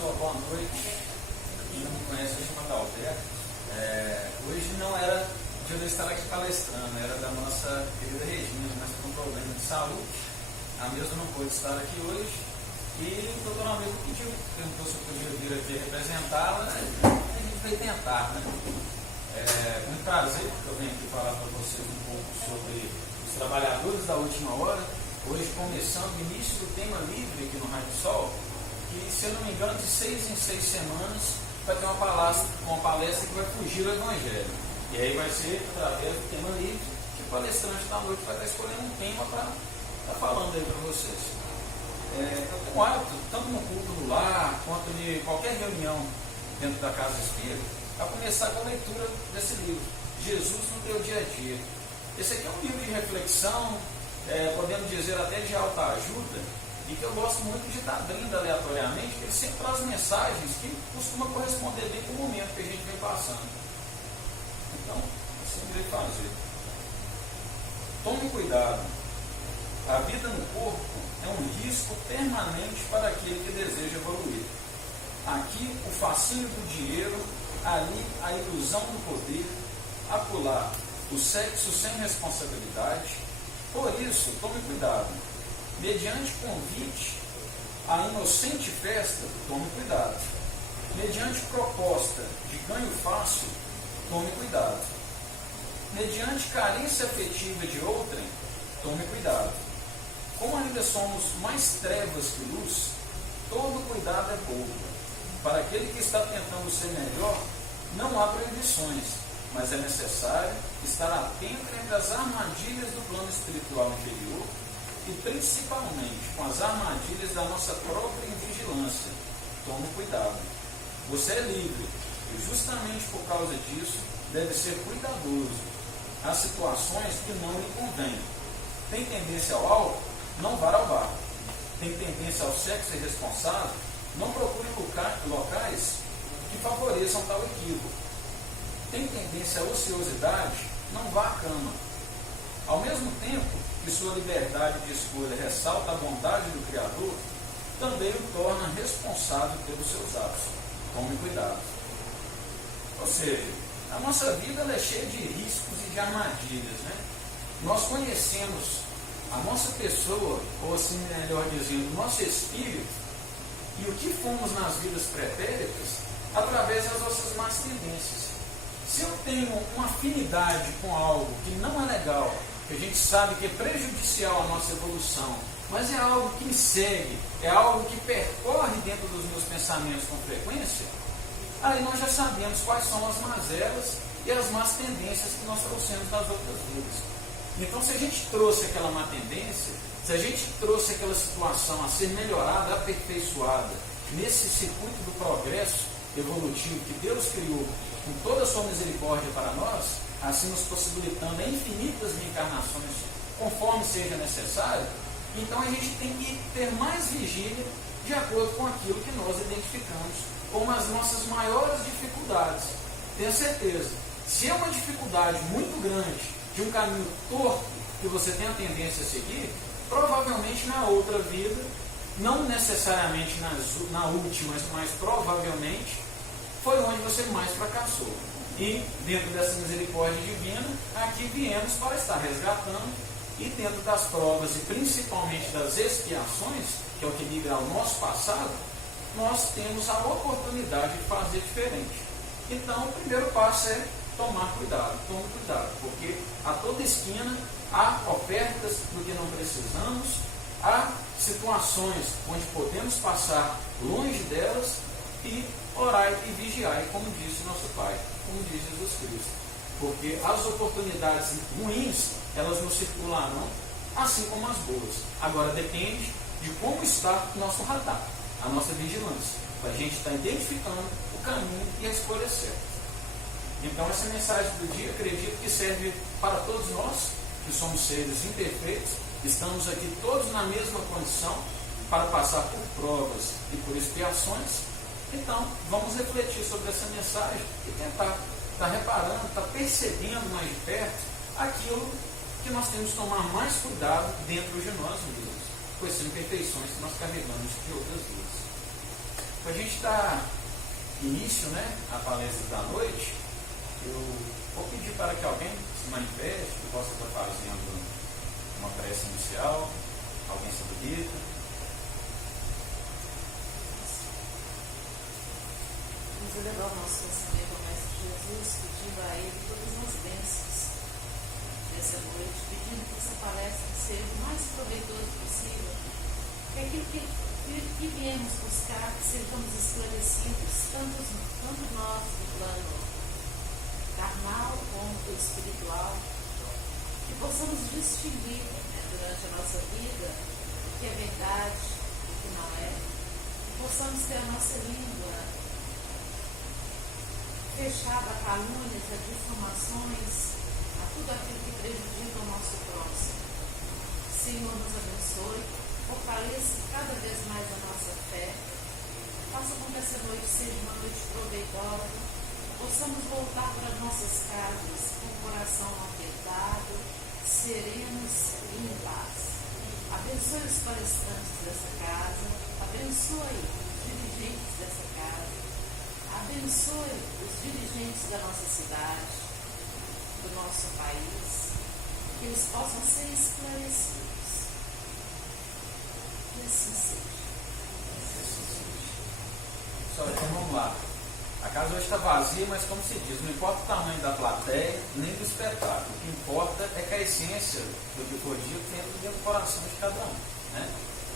Pessoal, boa noite. Quem não me conhece, eu chamo Adalberto. Hoje não era dia de eu estar aqui palestrando, era da nossa querida Regina, mas com um problema de saúde. A mesma não pôde estar aqui hoje. E o doutor Almeida perguntou se eu podia vir aqui representá-la. A gente veio tentar, né? Muito prazer, porque eu venho aqui falar para vocês um pouco sobre os trabalhadores da última hora. Hoje começando o início do tema livre aqui no Raio do Sol. E, se eu não me engano, de 6 em 6 semanas vai ter uma palestra que vai fugir do Evangelho. E aí vai ser através do tema livre, que o palestrante da noite vai estar escolhendo um tema para estar falando aí para vocês. Eu tenho um hábito, tanto no culto do lar, quanto em qualquer reunião dentro da casa espírita, a começar com a leitura desse livro, Jesus no Teu Dia a Dia. Esse aqui é um livro de reflexão, podemos dizer até de alta ajuda, e que eu gosto muito de estar abrindo aleatoriamente, porque ele sempre traz mensagens que costumam corresponder bem com o momento que a gente vem passando. Então, assim irei fazer. Tome cuidado. A vida no corpo é um risco permanente para aquele que deseja evoluir. Aqui, o fascínio do dinheiro, ali, a ilusão do poder, acolá, o sexo sem responsabilidade. Por isso, tome cuidado. Mediante convite à inocente festa, tome cuidado. Mediante proposta de ganho fácil, tome cuidado. Mediante carência afetiva de outrem, tome cuidado. Como ainda somos mais trevas que luz, todo cuidado é pouco. Para aquele que está tentando ser melhor, não há proibições, mas é necessário estar atento entre as armadilhas do plano espiritual inferior e principalmente com as armadilhas da nossa própria invigilância. Tome cuidado. Você é livre e justamente por causa disso deve ser cuidadoso. Há situações que não lhe convêm. Tem tendência ao álcool? Não vá ao bar. Tem tendência ao sexo irresponsável? Não procure locais que favoreçam tal equívoco. Tem tendência à ociosidade? Não vá à cama. Ao mesmo tempo que sua liberdade de escolha ressalta a bondade do Criador, também o torna responsável pelos seus atos. Tome cuidado. Ou seja, a nossa vida ela é cheia de riscos e de armadilhas, né? Nós conhecemos a nossa pessoa, ou assim melhor dizendo, o nosso espírito, e o que fomos nas vidas pretéritas, através das nossas más tendências. Se eu tenho uma afinidade com algo que não é legal, que a gente sabe que é prejudicial à nossa evolução, mas é algo que me segue, é algo que percorre dentro dos meus pensamentos com frequência, aí nós já sabemos quais são as mazelas e as más tendências que nós trouxemos das outras vidas. Então, se a gente trouxe aquela má tendência, se a gente trouxe aquela situação a ser melhorada, aperfeiçoada, nesse circuito do progresso evolutivo que Deus criou com toda a sua misericórdia para nós, assim nos possibilitando infinitas reencarnações, conforme seja necessário, então a gente tem que ter mais vigília de acordo com aquilo que nós identificamos como as nossas maiores dificuldades. Tenha certeza, se é uma dificuldade muito grande, de um caminho torto, que você tem a tendência a seguir, provavelmente na outra vida, não necessariamente na última, mas provavelmente foi onde você mais fracassou. E, dentro dessa misericórdia divina, aqui viemos para estar resgatando, e dentro das provas, e principalmente das expiações, que é o que liga ao nosso passado, nós temos a oportunidade de fazer diferente. Então, o primeiro passo é tomar cuidado, tome cuidado, porque a toda esquina há ofertas do que não precisamos, há situações onde podemos passar longe delas e orai e vigiai, como disse nosso Pai, como diz Jesus Cristo. Porque as oportunidades ruins, elas nos circularão, assim como as boas. Agora depende de como está o nosso radar, a nossa vigilância, para a gente estar identificando o caminho e a escolha certa. Então essa mensagem do dia, acredito que serve para todos nós, que somos seres imperfeitos, estamos aqui todos na mesma condição para passar por provas e por expiações. Então, vamos refletir sobre essa mensagem e tentar estar reparando, estar percebendo mais de perto aquilo que nós temos que tomar mais cuidado dentro de nós mesmos, com essas imperfeições que nós carregamos de outras vidas. Para a gente dar início, né, à palestra da noite, eu vou pedir para que alguém se manifeste, que possa estar fazendo uma prece inicial, alguém se habilita. Vamos elevar o nosso pensamento ao Mestre Jesus, pedindo a Ele todas as bênçãos nessa noite, pedindo que essa palestra seja o mais proveitoso possível, que aquilo que viemos buscar, que sejamos esclarecidos, tanto nós do plano carnal como do espiritual, que possamos distinguir, né, durante a nossa vida o que é verdade e o que não é, que possamos ter a nossa língua fechada a calúnias, a difamações, a tudo aquilo que prejudica o nosso próximo. Senhor, nos abençoe, fortaleça cada vez mais a nossa fé, faça com que essa noite seja uma noite proveitosa, possamos voltar para as nossas casas com o coração aquietado, serenos e em paz. Abençoe os palestrantes dessa casa, abençoe os dirigentes dessa casa, abençoe os dirigentes da nossa cidade, do nosso país, que eles possam ser esclarecidos. Que assim seja. Então vamos lá. A casa hoje está vazia, mas como se diz, não importa o tamanho da plateia, nem do espetáculo. O que importa é que a essência do que for dito entra dentro do coração de cada um, né?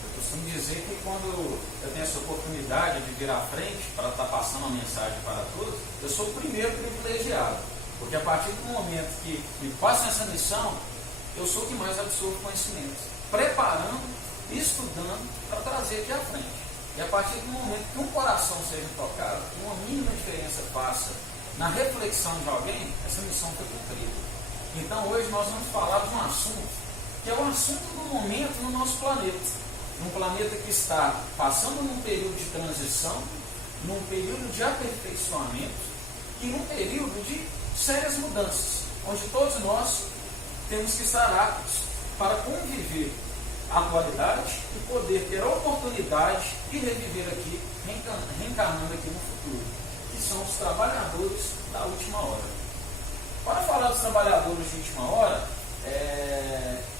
Eu costumo dizer que quando eu tenho essa oportunidade de vir à frente para estar passando uma mensagem para todos, eu sou o primeiro privilegiado. Porque a partir do momento que me passam essa missão, eu sou o que mais absorvo conhecimentos, preparando, estudando para trazer aqui à frente. E a partir do momento que um coração seja tocado, que uma mínima diferença faça na reflexão de alguém, essa missão foi cumprida. Então hoje nós vamos falar de um assunto que é o assunto do momento no nosso planeta. Um planeta que está passando num período de transição, num período de aperfeiçoamento e num período de sérias mudanças, onde todos nós temos que estar aptos para conviver a atualidade e poder ter a oportunidade de reviver aqui, reencarnando aqui no futuro, que são os trabalhadores da última hora. Para falar dos trabalhadores de última hora,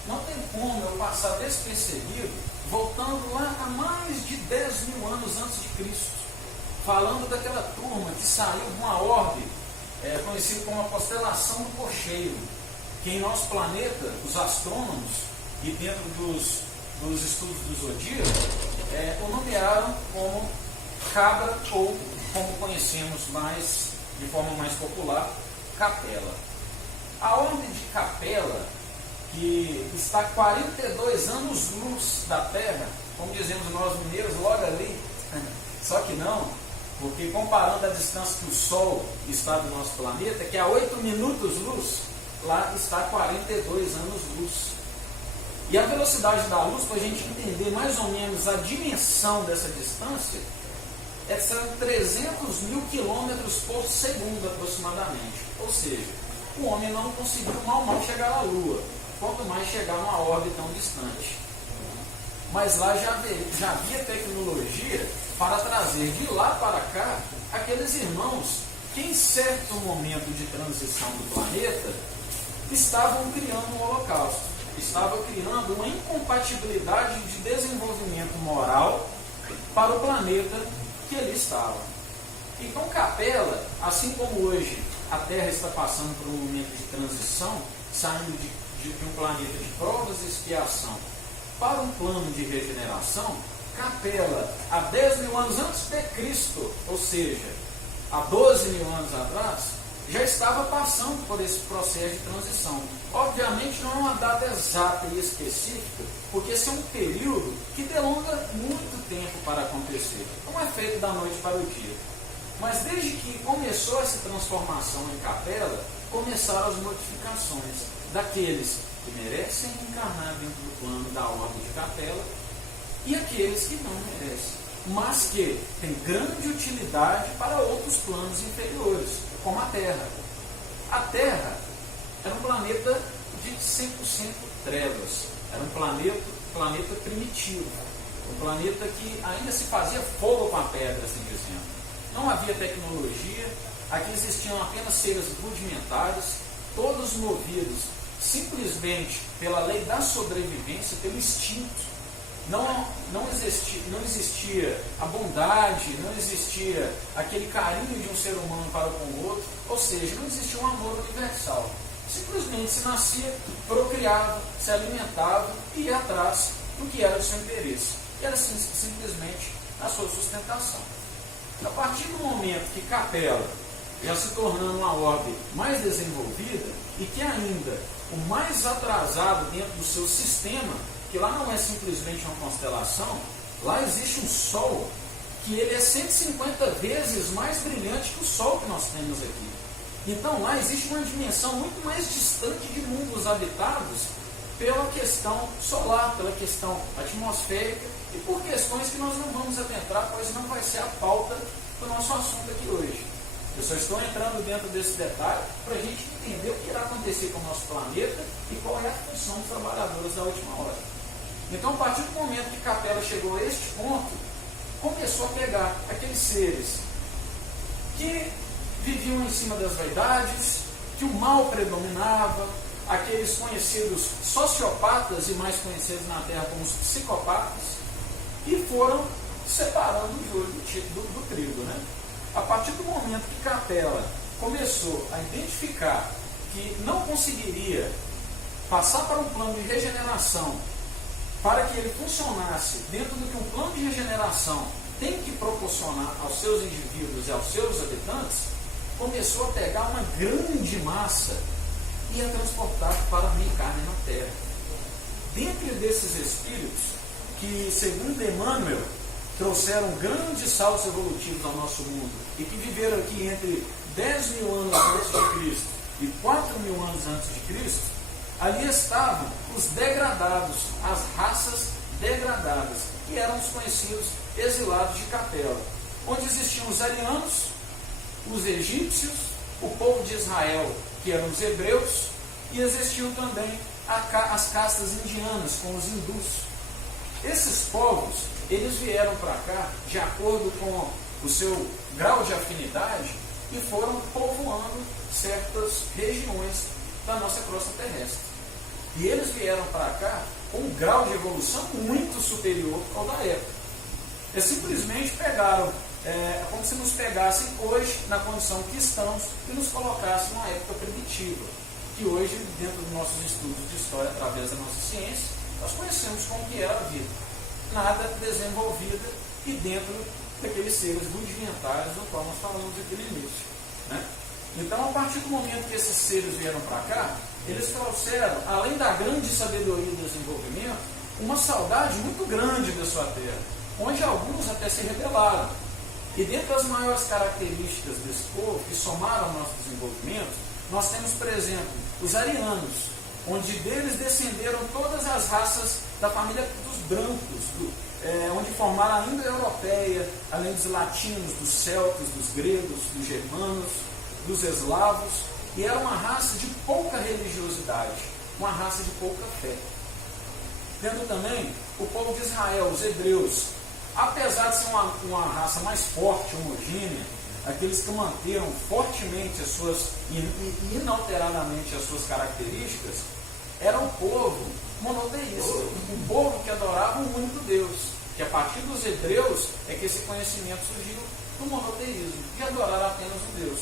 não tem como eu passar despercebido, voltando lá a mais de 10 mil anos antes de Cristo, falando daquela turma que saiu de uma orbe, conhecida como a constelação do Cocheiro, que em nosso planeta, os astrônomos, e dentro dos estudos do zodíaco, o nomearam como Cabra, ou como conhecemos mais, de forma mais popular, Capela. A ordem de Capela, que está 42 anos-luz da Terra, como dizemos nós mineiros, logo ali, só que não, porque comparando a distância que o Sol está do nosso planeta, que é a 8 minutos-luz, lá está 42 anos-luz. E a velocidade da luz, para a gente entender mais ou menos a dimensão dessa distância, são 300 mil quilômetros por segundo aproximadamente. Ou seja, o homem não conseguiu mal chegar à Lua, quanto mais chegar numa orbe tão distante. Mas lá já havia tecnologia para trazer de lá para cá aqueles irmãos que em certo momento de transição do planeta estavam criando um holocausto. Estava criando uma incompatibilidade de desenvolvimento moral para o planeta que ele estava. Então Capela, assim como hoje a Terra está passando por um momento de transição, saindo de um planeta de provas e expiação para um plano de regeneração, Capela, há 10 mil anos antes de Cristo, ou seja, há 12 mil anos atrás, já estava passando por esse processo de transição. Obviamente não é uma data exata e específica, porque esse é um período que delonga muito tempo para acontecer. Não é feito da noite para o dia. Mas desde que começou essa transformação em Capela, começaram as modificações daqueles que merecem encarnar dentro do plano da ordem de Capela e aqueles que não merecem, mas que têm grande utilidade para outros planos inferiores, como a Terra. A Terra era um planeta de 100% trevas, era um planeta primitivo. Um planeta que ainda se fazia fogo com a pedra, assim dizendo. Não havia tecnologia, aqui existiam apenas seres rudimentares, todos movidos simplesmente pela lei da sobrevivência, pelo instinto. Não existia a bondade, não existia aquele carinho de um ser humano para com o outro, ou seja, não existia um amor universal. Simplesmente se nascia, procriava, se alimentava e ia atrás do que era o seu interesse. E era simplesmente a sua sustentação. A partir do momento que Capela, já se tornando uma ordem mais desenvolvida e que ainda o mais atrasado dentro do seu sistema, que lá não é simplesmente uma constelação, lá existe um Sol que ele é 150 vezes mais brilhante que o Sol que nós temos aqui. Então lá existe uma dimensão muito mais distante de mundos habitados pela questão solar, pela questão atmosférica e por questões que nós não vamos adentrar, pois não vai ser a pauta do nosso assunto aqui hoje. Eu só estou entrando dentro desse detalhe para a gente entender o que irá acontecer com o nosso planeta e qual é a função dos trabalhadores da última hora. Então, a partir do momento que Capela chegou a este ponto, começou a pegar aqueles seres que viviam em cima das vaidades, que o mal predominava, aqueles conhecidos sociopatas e mais conhecidos na Terra como os psicopatas, e foram separando o joio do trigo, né? A partir do momento que Capela começou a identificar que não conseguiria passar para um plano de regeneração, para que ele funcionasse dentro do que um plano de regeneração tem que proporcionar aos seus indivíduos e aos seus habitantes, começou a pegar uma grande massa e a transportar para a carne na Terra. Dentre desses espíritos, que segundo Emmanuel, trouxeram grandes saltos evolutivos ao nosso mundo e que viveram aqui entre 10 mil anos antes de Cristo e 4 mil anos antes de Cristo, ali estavam os degradados, as raças degradadas, que eram os conhecidos exilados de Capela, onde existiam os arianos, os egípcios, o povo de Israel, que eram os hebreus, e existiam também as castas indianas, com os hindus. Esses povos, eles vieram para cá de acordo com o seu grau de afinidade e foram povoando certas regiões da nossa crosta terrestre. E eles vieram para cá com um grau de evolução muito superior ao da época. Eles simplesmente pegaram, como se nos pegassem hoje na condição que estamos e nos colocassem numa época primitiva, que hoje, dentro dos nossos estudos de história, através da nossa ciência, nós conhecemos como que era a vida. Nada desenvolvida e dentro daqueles seres rudimentares do qual nós falamos aqui no início, né? Então, a partir do momento que esses seres vieram para cá, eles trouxeram, além da grande sabedoria e desenvolvimento, uma saudade muito grande da sua terra, onde alguns até se rebelaram. E dentre as maiores características desse povo, que somaram ao nosso desenvolvimento, nós temos, por exemplo, os arianos, onde deles descenderam todas as raças da família dos brancos, onde formaram a indo-europeia, além dos latinos, dos celtas, dos gregos, dos germanos, dos eslavos, e era uma raça de pouca religiosidade, uma raça de pouca fé. Tendo também o povo de Israel, os hebreus, apesar de ser uma raça mais forte, homogênea, aqueles que manteram fortemente as suas, inalteradamente as suas características, era um povo monoteísta, um povo que adorava um único Deus, que a partir dos hebreus é que esse conhecimento surgiu do monoteísmo, de adorar apenas um Deus.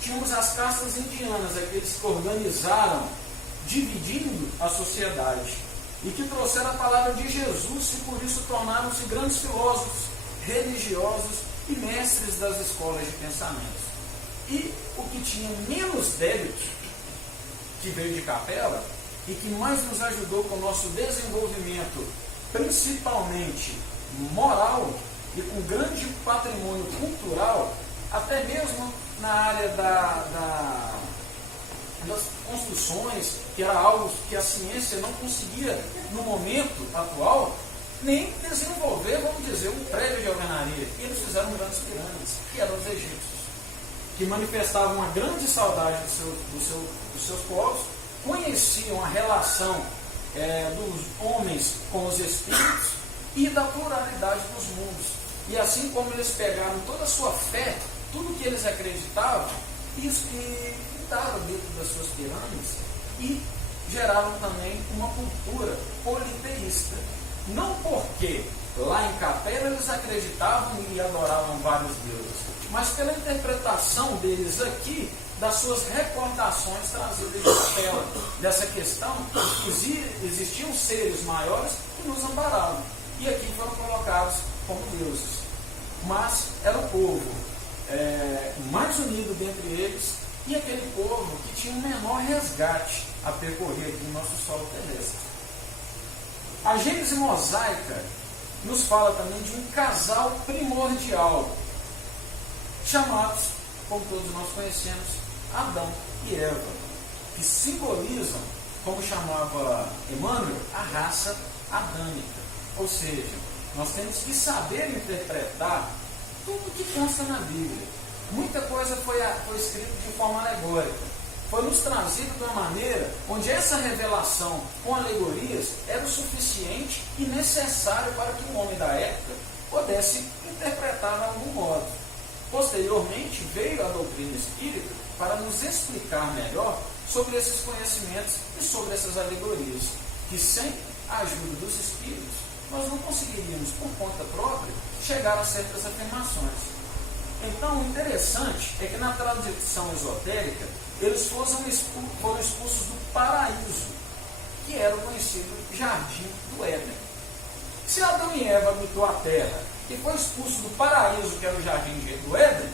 Tínhamos as castas indianas, aqueles que organizaram, dividindo a sociedade, e que trouxeram a palavra de Jesus e por isso tornaram-se grandes filósofos, religiosos e mestres das escolas de pensamento. E o que tinha menos débito, que veio de Capela, e que mais nos ajudou com o nosso desenvolvimento, principalmente moral, e com grande patrimônio cultural, até mesmo na área das construções, que era algo que a ciência não conseguia, no momento atual, nem desenvolver, vamos dizer, um prédio de alvenaria. E eles fizeram grandes pirâmides, que eram os egípcios, que manifestavam uma grande saudade dos seus povos, conheciam a relação dos homens com os espíritos, e da pluralidade dos mundos. E assim como eles pegaram toda a sua fé, tudo que eles acreditavam, isso que estava dentro das suas pirâmides, e geraram também uma cultura politeísta. Não porque lá em Capela eles acreditavam e adoravam vários deuses, mas pela interpretação deles aqui, das suas recordações trazidas de Capela, dessa questão que existiam seres maiores que nos amparavam, e aqui foram colocados como deuses. Mas era o povo mais unido dentre eles, e aquele povo que tinha um menor resgate a percorrer aqui no nosso solo terrestre. A Gênese mosaica nos fala também de um casal primordial, chamados, como todos nós conhecemos, Adão e Eva, que simbolizam, como chamava Emmanuel, a raça adâmica. Ou seja, nós temos que saber interpretar tudo que consta na Bíblia. Muita coisa foi escrita de forma alegórica. Foi nos trazido de uma maneira onde essa revelação com alegorias era o suficiente e necessário para que o homem da época pudesse interpretar de algum modo. Posteriormente veio a doutrina espírita para nos explicar melhor sobre esses conhecimentos e sobre essas alegorias, que sem a ajuda dos espíritos nós não conseguiríamos, por conta própria, chegar a certas afirmações. Então, o interessante é que na tradição esotérica, eles foram expulsos do paraíso, que era o conhecido Jardim do Éden. Se Adão e Eva habitou a terra e foi expulso do paraíso, que era o Jardim do Éden,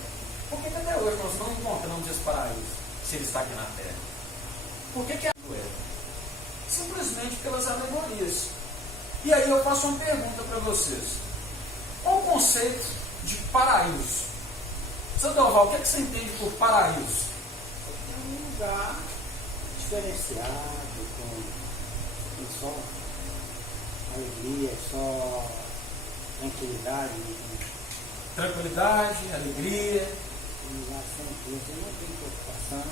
por que até hoje nós não encontramos esse paraíso, se ele está aqui na terra? Por que é do Éden? Simplesmente pelas alegorias. E aí eu faço uma pergunta para vocês. Qual o conceito de paraíso? Santo Oval, o que você entende por paraíso? É um lugar diferenciado, com só alegria, só tranquilidade. Tranquilidade, alegria. Um lugar sem Deus, não tem preocupação.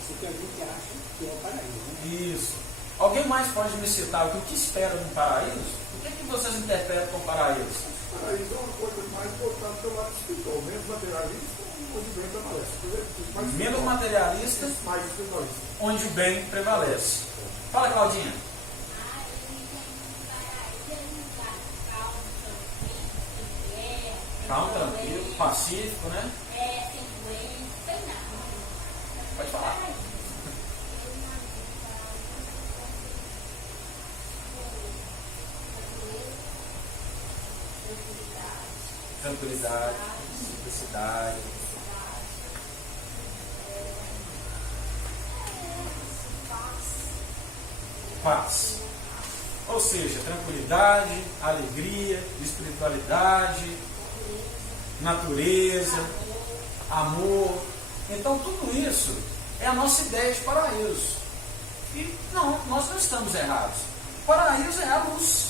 Isso que a gente acha que é o paraíso. Né? Isso. Alguém mais pode me citar o que espera no paraíso? O que vocês interpretam com paraíso? O paraíso é uma coisa mais voltada pelo lado espiritual, menos materialista, onde o bem prevalece. Menos materialista, mais espiritualista. Onde o bem prevalece. Fala, Claudinha. Calmo, tranquilo, pacífico, né? Sem doença, sem nada. Pode falar. Tranquilidade, simplicidade. Paz. Ou seja, tranquilidade, alegria, espiritualidade, natureza, amor. Então tudo isso é a nossa ideia de paraíso. E não, nós não estamos errados. Paraíso é a luz.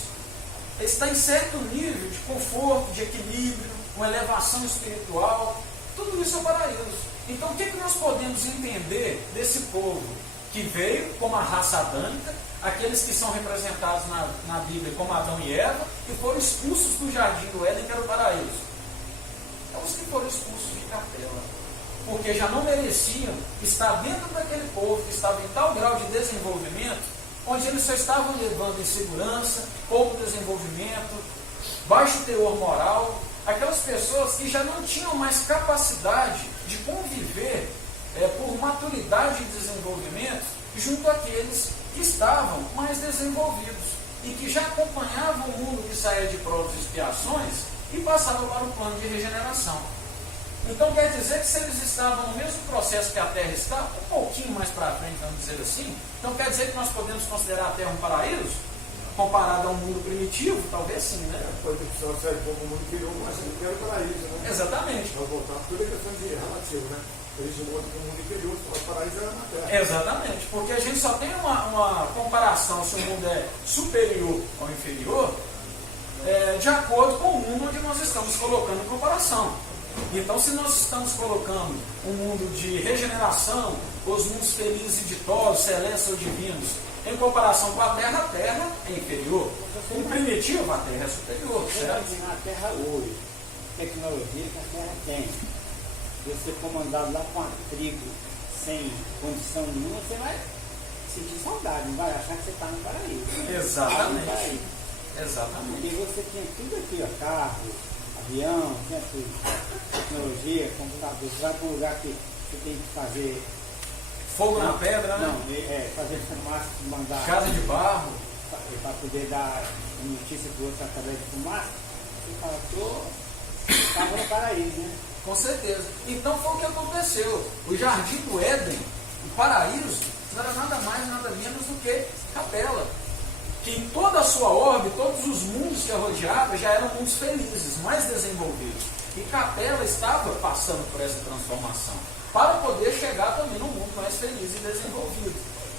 Está em certo nível de conforto, de equilíbrio, uma elevação espiritual. Tudo isso é paraíso. Então o que nós podemos entender desse povo que veio como a raça adâmica, aqueles que são representados na Bíblia como Adão e Eva, que foram expulsos do Jardim do Éden, que era o paraíso? É os que foram expulsos de Capela, porque já não mereciam estar dentro daquele povo que estava em tal grau de desenvolvimento, onde eles só estavam levando insegurança, pouco desenvolvimento, baixo teor moral, aquelas pessoas que já não tinham mais capacidade de conviver por maturidade e desenvolvimento junto àqueles que estavam mais desenvolvidos e que já acompanhavam o mundo que saía de provas e expiações e passavam para o plano de regeneração. Então quer dizer que se eles estavam no mesmo processo que a Terra está, um pouquinho mais para frente, vamos dizer assim, então quer dizer que nós podemos considerar a Terra um paraíso? Comparado a um mundo primitivo? Talvez sim, né? Pode ter que sair como o mundo inferior, mas não quero paraíso, né? Exatamente. Nós voltamos, tudo é questão de relativo, né? Eles não voltam para o mundo inferior, o paraíso era na Terra. Exatamente, porque a gente só tem uma comparação se o mundo é superior ou inferior de acordo com o mundo onde nós estamos colocando em comparação. Então, se nós estamos colocando um mundo de regeneração, os mundos felizes e ditosos, celestes ou divinos, em comparação com a Terra é inferior. Com o primitivo, a Terra é superior, Você certo? imaginar a Terra hoje, tecnologia que a Terra tem. Você for mandado lá com a tribo sem condição nenhuma, você vai sentir saudade, não vai achar que você está no paraíso. Exatamente. Exatamente. E você tinha tudo aqui, ó, carro, avião, tinha tudo. Tecnologia, computador. Você vai para um lugar que você tem que fazer. Fogo na pedra, né? Não, fazer fumaça, mandar. Casa de barro. Para poder dar notícia para o outro através de fumaça. Você fala, estava no paraíso, né? Com certeza. Então foi o que aconteceu. O Jardim do Éden, o paraíso, não era nada mais, nada menos do que Capela. Que em toda a sua órbita, todos os mundos que a rodeavam já eram mundos felizes, mais desenvolvidos. E Capela estava passando por essa transformação, para poder chegar também num mundo mais feliz e desenvolvido.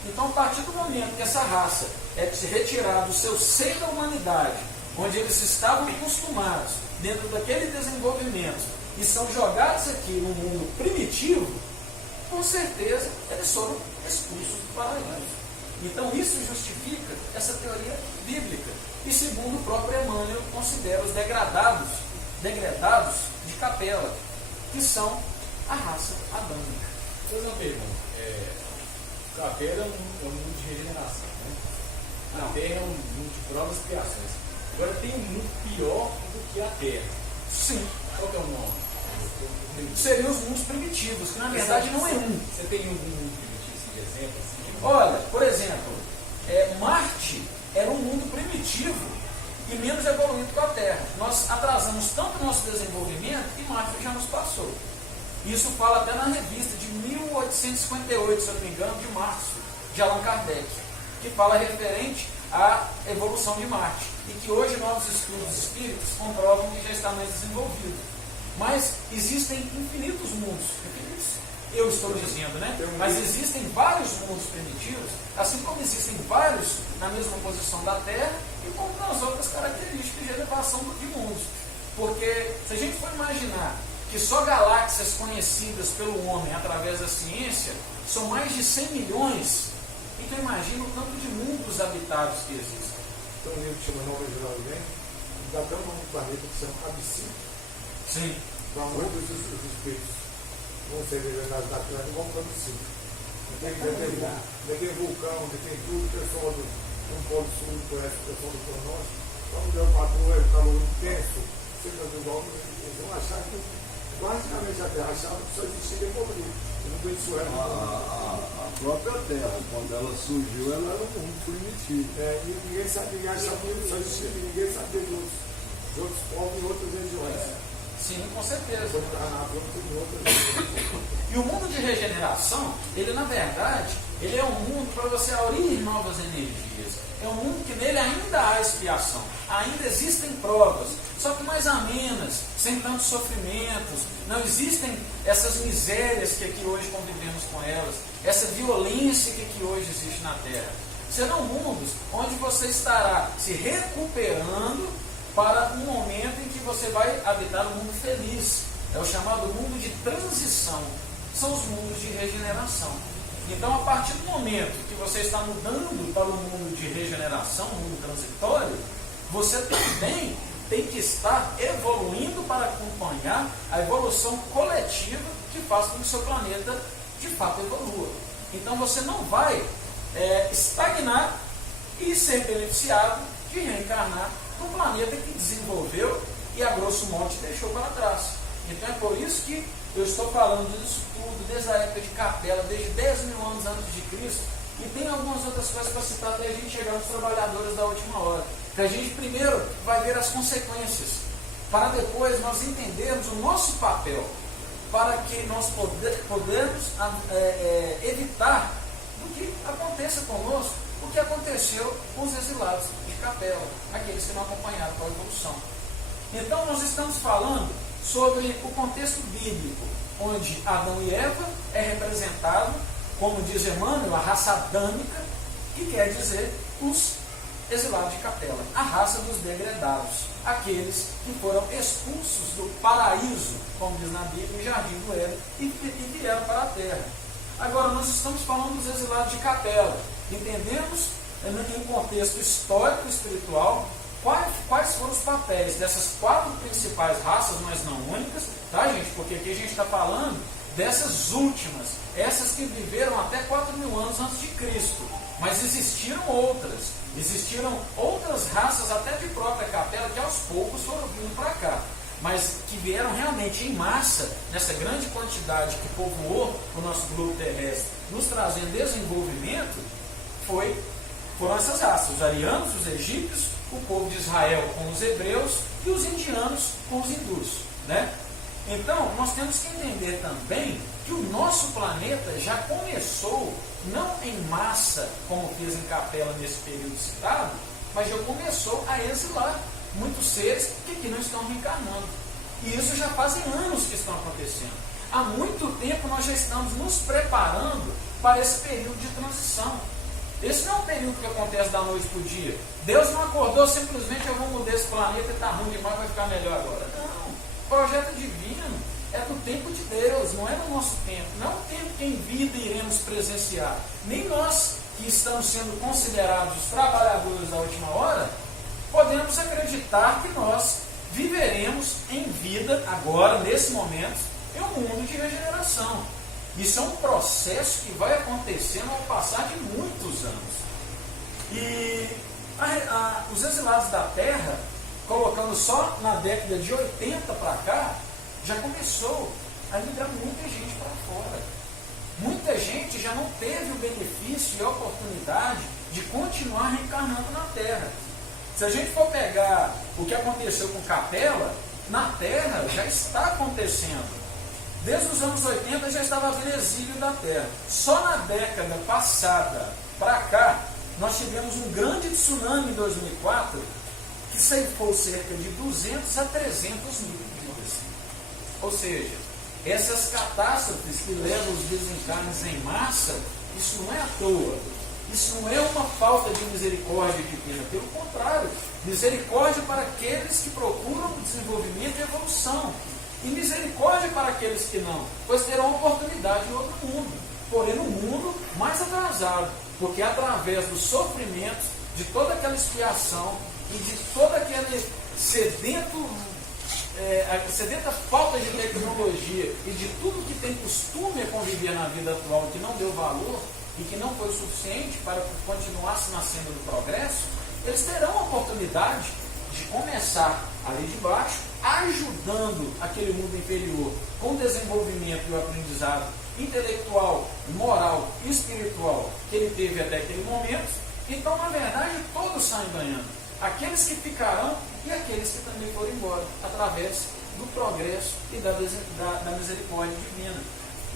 Então, a partir do momento que essa raça é retirada do seu seio da humanidade, onde eles estavam acostumados, dentro daquele desenvolvimento, e são jogados aqui no mundo primitivo, com certeza eles foram expulsos do paraíso. Então isso justifica essa teoria bíblica. E segundo o próprio Emmanuel, considera os degradados de Capela, que são a raça adâmica. Vou fazer uma pergunta. Capela é um mundo de regeneração, né? A Terra é um mundo de provas e criações. Agora tem um mundo pior do que a Terra. Sim. Qual que é o nome? Seriam os mundos primitivos, que na verdade não é um. Você tem algum mundo primitivo, assim, de exemplo? Assim? Olha, por exemplo, Marte era um mundo primitivo e menos evoluído que a Terra. Nós atrasamos tanto o nosso desenvolvimento que Marte já nos passou. Isso fala até na revista de 1858, se eu não me engano, de março, de Allan Kardec, que fala referente à evolução de Marte. E que hoje novos estudos espíritos comprovam que já está mais desenvolvido. Mas existem infinitos mundos. Eu estou dizendo, né? Mas existem vários mundos primitivos, assim como existem vários na mesma posição da Terra e como nas outras características de elevação de mundos. Porque se a gente for imaginar que só galáxias conhecidas pelo homem através da ciência são mais de 100 milhões, então imagina o tanto de mundos habitados que existem. Tem um livro que chama Nova Geral do Bem, dá até o nome do planeta que se chama Absinto. Sim. Para muitos dos espíritos vão ser regenerados da Terra, vão para Absinto. Daquele vulcão, tem tudo, o pessoal do Polo Sul conhece o pessoal do Polo Norte. Quando der o patrão, é o calor intenso, sempre do golpe, eles vão achar que basicamente a Terra achava que só existia evoluir. Não conhecia a própria Terra, quando ela surgiu, ela era um mundo primitivo. E ninguém sabia, achava que só existia, ninguém sabia dos outros povos em outras regiões. Sim, com certeza. Em outras regiões. E o mundo de regeneração, ele na verdade, ele é um mundo para você aurir novas energias. É um mundo que nele ainda há expiação, ainda existem provas, só que mais amenas, sem tantos sofrimentos. Não existem essas misérias que aqui hoje convivemos com elas, essa violência que aqui hoje existe na Terra. Serão mundos onde você estará se recuperando para um momento em que você vai habitar um mundo feliz. É o chamado mundo de transição. São os mundos de regeneração. Então, a partir do momento que você está mudando para o mundo de regeneração, um mundo transitório, você também tem que estar evoluindo para acompanhar a evolução coletiva que faz com que o seu planeta de fato evolua. Então, você não vai estagnar e ser beneficiado de reencarnar num planeta que desenvolveu e, a grosso modo, deixou para trás. Então, é por isso que eu estou falando disso tudo, desde a época de Capela, desde 10 mil anos antes de Cristo, e tem algumas outras coisas para citar até a gente chegar nos trabalhadores da última hora. Que a gente primeiro vai ver as consequências, para depois nós entendermos o nosso papel, para que nós podemos evitar do que aconteça conosco, o que aconteceu com os exilados de Capela, aqueles que não acompanharam a evolução. Então nós estamos falando sobre o contexto bíblico, onde Adão e Eva é representado, como diz Emmanuel, a raça adâmica, que quer dizer os exilados de Capela, a raça dos degredados, aqueles que foram expulsos do paraíso, como diz na Bíblia, em Jardim do Éden, e vieram para a terra. Agora, nós estamos falando dos exilados de Capela. Entendemos, em contexto histórico e espiritual, quais foram os papéis dessas 4 principais raças, mas não únicas, tá, gente? Porque aqui a gente está falando dessas últimas, essas que viveram até 4.000 anos antes de Cristo. Mas existiram outras raças, até de própria Capela, que aos poucos foram vindo para cá. Mas que vieram realmente em massa, nessa grande quantidade que povoou o nosso globo terrestre, nos trazendo desenvolvimento, foram essas raças, os arianos, os egípcios, o povo de Israel com os hebreus e os indianos com os hindus, né? Então, nós temos que entender também que o nosso planeta já começou, não em massa, como fez em Capela nesse período citado, mas já começou a exilar muitos seres que aqui não estão reencarnando. E isso já fazem anos que estão acontecendo. Há muito tempo nós já estamos nos preparando para esse período de transição. Esse não é um período que acontece da noite para o dia. Deus não acordou simplesmente, eu vou mudar esse planeta e está ruim demais, vai ficar melhor agora. Não. Projeto divino é do tempo de Deus, não é do nosso tempo. Não é um tempo que em vida iremos presenciar. Nem nós, que estamos sendo considerados os trabalhadores da última hora, podemos acreditar que nós viveremos em vida, agora, nesse momento, em um mundo de regeneração. Isso é um processo que vai acontecendo ao passar de muitos anos. E os exilados da Terra, colocando só na década de 80 para cá, já começou a migrar muita gente para fora. Muita gente já não teve o benefício e a oportunidade de continuar reencarnando na Terra. Se a gente for pegar o que aconteceu com Capela, na Terra já está acontecendo. Desde os anos 80 já estava havendo exílio da Terra. Só na década passada para cá, nós tivemos um grande tsunami em 2004 que ceifou cerca de 200 a 300 mil vidas. Ou seja, essas catástrofes que levam os desencarnes em massa, isso não é à toa. Isso não é uma falta de misericórdia divina, pelo contrário, misericórdia para aqueles que procuram desenvolvimento e evolução, e misericórdia para aqueles que não, pois terão oportunidade em outro mundo, porém no mundo mais atrasado, porque através do sofrimento, de toda aquela expiação e de todo aquele sedenta falta de tecnologia e de tudo que tem costume a conviver na vida atual que não deu valor, e que não foi o suficiente para continuar se nascendo do progresso, eles terão a oportunidade de começar ali de baixo, ajudando aquele mundo inferior com o desenvolvimento e o aprendizado intelectual, moral e espiritual que ele teve até aquele momento. Então, na verdade, todos saem ganhando. Aqueles que ficarão e aqueles que também foram embora, através do progresso e da misericórdia divina.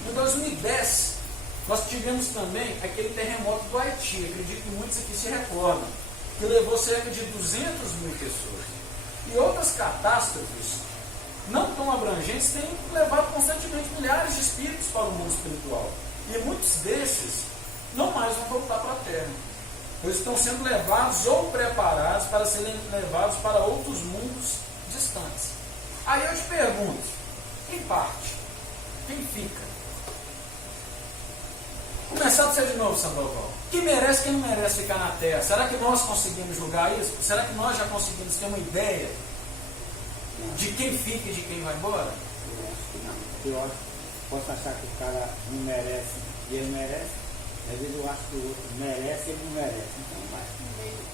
Em 2010, nós tivemos também aquele terremoto do Haiti, acredito que muitos aqui se recordam, que levou cerca de 200 mil pessoas. E outras catástrofes, não tão abrangentes, têm levado constantemente milhares de espíritos para o mundo espiritual. E muitos desses não mais vão voltar para a Terra, pois estão sendo levados ou preparados para serem levados para outros mundos distantes. Aí eu te pergunto, quem parte? Quem fica? Começar de ser de novo, Sandoval. Quem merece, quem não merece ficar na Terra? Será que nós conseguimos julgar isso? Será que nós já conseguimos ter uma ideia de quem fica e de quem vai embora? Eu acho que não. Eu posso achar que o cara não merece e ele merece. Às vezes eu acho que o outro merece e ele não merece. Então vai no meio.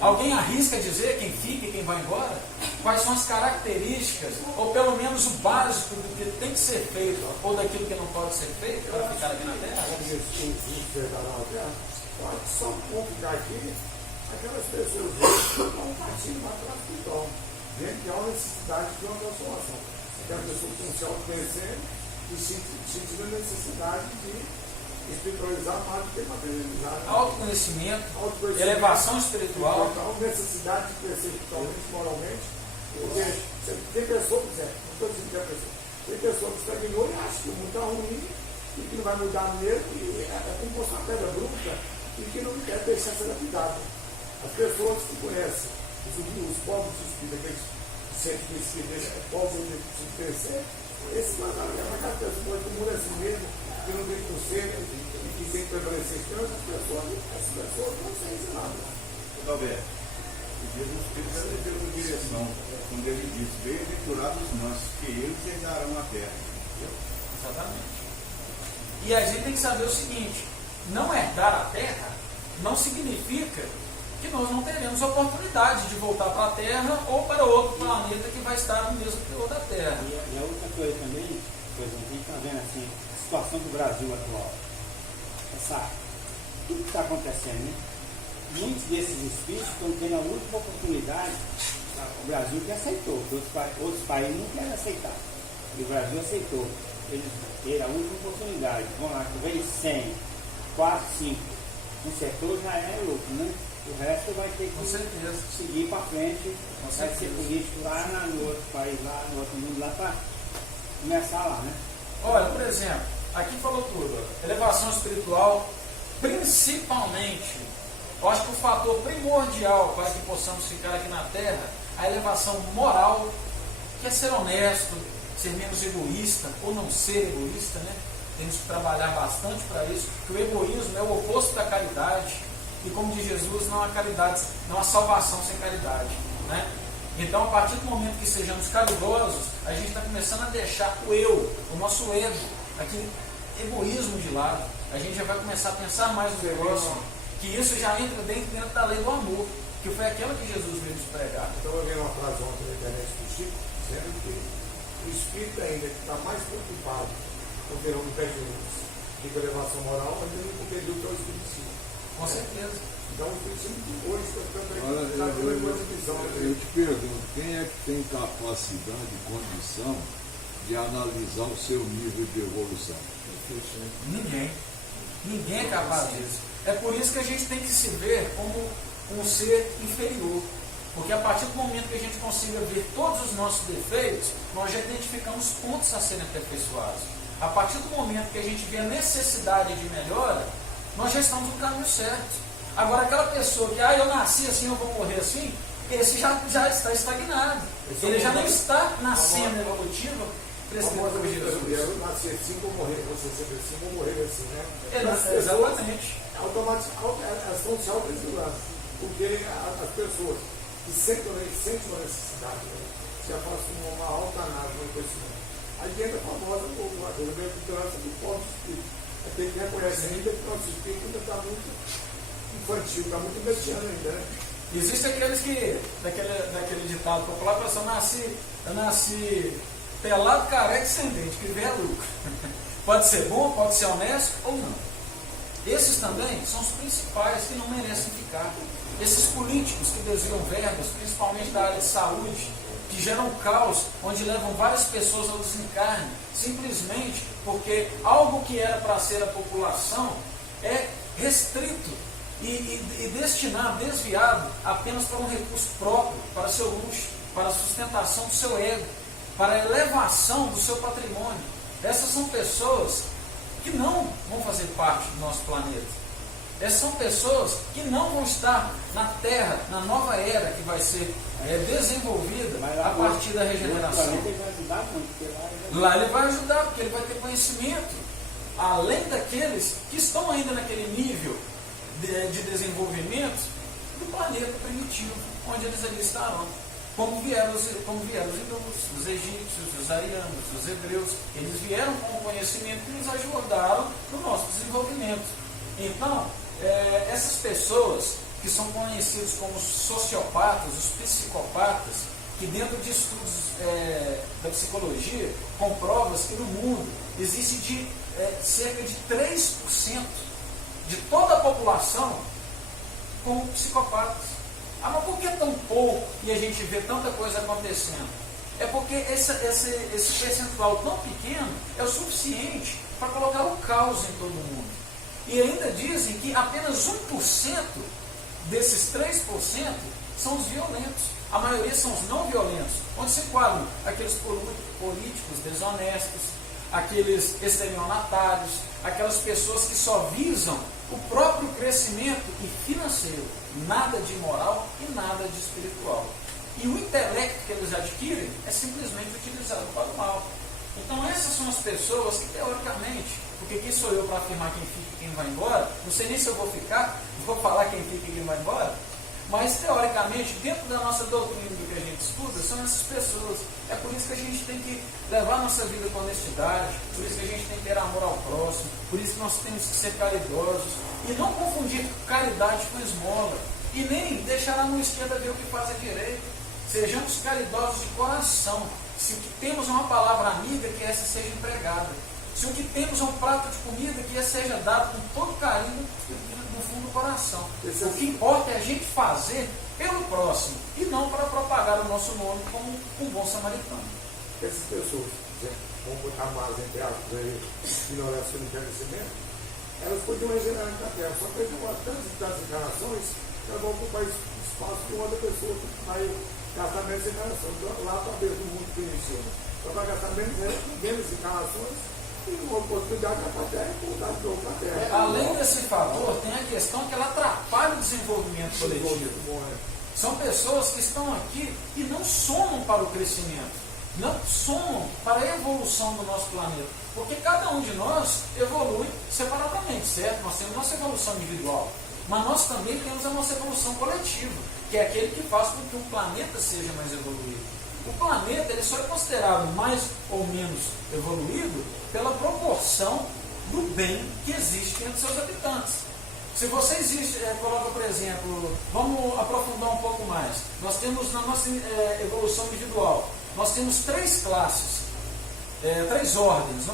Alguém arrisca dizer quem fica e quem vai embora? Quais são as características, ou pelo menos o básico do que tem que ser feito, ou daquilo que não pode ser feito para ficar aqui na Terra? Só um ponto daqui, aquelas pessoas que estão partindo para trás do dom, vendo que há uma necessidade de uma transformação. Aquela pessoa que se autoconhecendo e sentindo a necessidade de espiritualizar mais do que materializar. Autoconhecimento, elevação espiritual. Então, necessidade de crescer espiritualmente, moralmente, porque tem pessoas, não estou dizendo que é pessoa, tem pessoas que estagnou e acham que o mundo está ruim e que não vai mudar mesmo, e é como fosse uma pedra bruta e que não quer deixar ser lapidada. As pessoas que conhecem os povos espíritas, aqueles sente que deixa pobre de crescer, esse mandamento é uma pessoa que o mundo é assim mesmo, que não tem conselho e que tem que prevalecer. Então, essas pessoas não são ensinadas. Alberto, o Jesus Cristo ele deu uma direção, quando ele disse, bem-aventurados os mansos, que eles herdarão a terra. Entendeu? Exatamente. E a gente tem que saber o seguinte, não herdar a terra não significa que nós não teremos oportunidade de voltar para a Terra ou para outro planeta que vai estar no mesmo teor da Terra. E a outra coisa também, por exemplo, a gente está vendo assim, a situação do Brasil atual. Tudo que está acontecendo, né? Muitos desses espíritos estão tendo a última oportunidade, o Brasil que aceitou, outros países não querem aceitar. E o Brasil aceitou. Eles terem a última oportunidade. Vamos lá, que vem 100, 4, 5. Um setor já é outro, né? O resto vai ter que seguir para frente, vai ser político lá no outro país, lá no outro mundo, lá para começar lá, né? Olha, por exemplo, aqui falou tudo, elevação espiritual, principalmente, eu acho que o fator primordial para que possamos ficar aqui na Terra, a elevação moral, que é ser honesto, ser menos egoísta, ou não ser egoísta, né? Temos que trabalhar bastante para isso, porque o egoísmo é o oposto da caridade. E como diz Jesus, não há caridade, não há salvação sem caridade, né? Então, a partir do momento que sejamos caridosos, a gente está começando a deixar o eu, o nosso ego, aquele egoísmo de lado. A gente já vai começar a pensar mais no próximo, que isso já entra dentro da lei do amor, que foi aquela que Jesus veio nos pregar. Então, eu vi uma frase ontem na internet do Chico, dizendo que o espírito ainda que está mais preocupado com ter um pé de luz e com a elevação moral, ainda não compreendeu que é o Espírito Santo. Com certeza. Então, o Espírito Santo hoje está Olha, eu te pergunto, quem é que tem capacidade e condição de analisar o seu nível de evolução? Ninguém. Ninguém é capaz disso. É por isso que a gente tem que se ver como um ser inferior. Porque a partir do momento que a gente consiga ver todos os nossos defeitos, nós já identificamos pontos a serem aperfeiçoados. A partir do momento que a gente vê a necessidade de melhora, nós já estamos no caminho certo. Agora, aquela pessoa que, eu nasci assim, eu vou morrer assim, esse já está estagnado. Ele já não está na cena evolutiva prescrita por Jesus. Eu nasci assim, vou morrer, você sempre assim, vou morrer assim, né? Exatamente. Automaticamente, elas estão se auto-regulando. Porque as pessoas que sentem uma necessidade, né, se afastam de uma alta análise, uma conhecimento. Aí entra a famosa bem-aventurança do ponto espírito. Tem que reconhecer ainda que o nosso espírito ainda está muito infantil, está muito bestiano ainda, né? Existem aqueles que, daquele ditado popular, a pessoa eu nasci pelado, careca e sem dente, que vier lucro. Pode ser bom, pode ser honesto ou não. Esses também são os principais que não merecem ficar. Esses políticos que desviam verbas, principalmente da área de saúde, que geram caos, onde levam várias pessoas ao desencarne, simplesmente porque algo que era para ser a população é restrito e destinado, desviado apenas para um recurso próprio, para seu luxo, para a sustentação do seu ego, para a elevação do seu patrimônio. Essas são pessoas que não vão fazer parte do nosso planeta. Essas são pessoas que não vão estar na Terra, na nova era que vai ser desenvolvida a partir da regeneração. Lá ele vai ajudar, porque ele vai ter conhecimento, além daqueles que estão ainda naquele nível de desenvolvimento do planeta primitivo, onde eles ali estarão. Como vieram os hindus, os egípcios, os arianos, os hebreus, eles vieram com o conhecimento e nos ajudaram no nosso desenvolvimento. Então, essas pessoas que são conhecidos como os sociopatas, os psicopatas, que dentro de estudos da psicologia comprovas que no mundo existe cerca de 3% de toda a população como psicopatas. Mas por que tão pouco e a gente vê tanta coisa acontecendo? É porque esse percentual tão pequeno é o suficiente para colocar o caos em todo mundo. E ainda dizem que apenas 1% desses 3% são os violentos. A maioria são os não violentos, onde se enquadram aqueles políticos desonestos, aqueles estelionatários, aquelas pessoas que só visam o próprio crescimento e financeiro, nada de moral e nada de espiritual. E o intelecto que eles adquirem é simplesmente utilizado para o mal. Então essas são as pessoas que, teoricamente, porque quem sou eu para afirmar quem fica e quem vai embora? Não sei nem se eu vou ficar, vou falar quem fica e quem vai embora. Mas, teoricamente, dentro da nossa doutrina do que a gente estuda, são essas pessoas. É por isso que a gente tem que levar a nossa vida com honestidade, por isso que a gente tem que ter amor ao próximo, por isso que nós temos que ser caridosos. E não confundir caridade com esmola. E nem deixar lá no esquerda ver o que faz a direita. Sejamos caridosos de coração. Se o que temos é uma palavra amiga, que essa seja empregada. Se o que temos é um prato de comida, que esse seja dado com todo carinho no fundo do coração. O que importa é a gente fazer pelo próximo e não para propagar o nosso nome como um bom samaritano. Essas pessoas, vamos botar mais entre aspas aí, ignorância e conhecimento, elas podiam regenerar na terra, só que eles demoram tantas encarnações que elas vão ocupar espaço de outra pessoa que vai gastar menos encarnações. Lá talvez no mundo que iniciou, vai gastar menos encarnações e uma oportunidade para a terra e voltar de novo para a terra. Além desse fator, tem a questão que ela atrapalha o desenvolvimento coletivo. São pessoas que estão aqui e não somam para o crescimento, não somam para a evolução do nosso planeta. Porque cada um de nós evolui separadamente, certo? Nós temos nossa evolução individual, mas nós também temos a nossa evolução coletiva, que é aquele que faz com que o planeta seja mais evoluído. O planeta ele só é considerado mais ou menos evoluído pela proporção do bem que existe entre seus habitantes. Se você coloca, por exemplo, vamos aprofundar um pouco mais. Nós temos na nossa evolução individual, nós temos 3 classes, 3 ordens.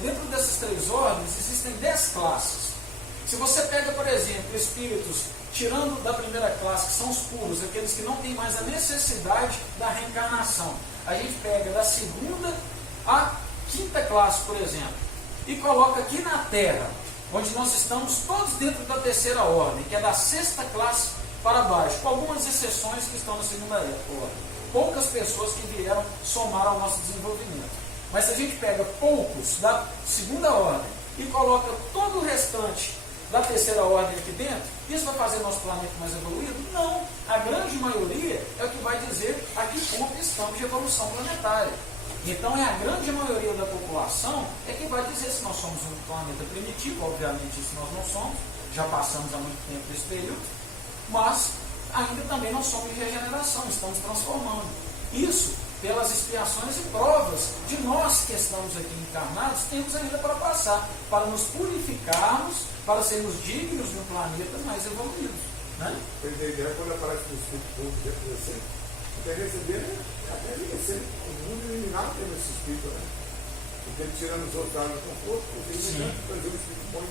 Dentro dessas 3 ordens existem 10 classes. Se você pega, por exemplo, espíritos, tirando da primeira classe, que são os puros, aqueles que não têm mais a necessidade da reencarnação, a gente pega da segunda à 5ª classe, por exemplo, e coloca aqui na Terra, onde nós estamos todos dentro da 3ª ordem, que é da 6ª classe para baixo, com algumas exceções que estão na 2ª ordem. Poucas pessoas que vieram somar ao nosso desenvolvimento. Mas se a gente pega poucos da 2ª ordem e coloca todo o restante da 3ª ordem aqui dentro, isso vai fazer nosso planeta mais evoluído? Não. A grande maioria é o que vai dizer a que ponto estamos de evolução planetária. Então é a grande maioria da população é que vai dizer se nós somos um planeta primitivo. Obviamente isso nós não somos, já passamos há muito tempo desse período, mas ainda também não somos de regeneração, estamos transformando. Isso pelas expiações e provas de nós que estamos aqui encarnados, temos ainda para passar, para nos purificarmos, para sermos dignos de um planeta mais evoluído. Né? A ideia, quando aparece no espírito público, a tendência dele é até enriquecer o mundo e eliminar o esse espírito, né? Porque ele tirando os outros áreas do conforto, porque ele fazer um espírito bom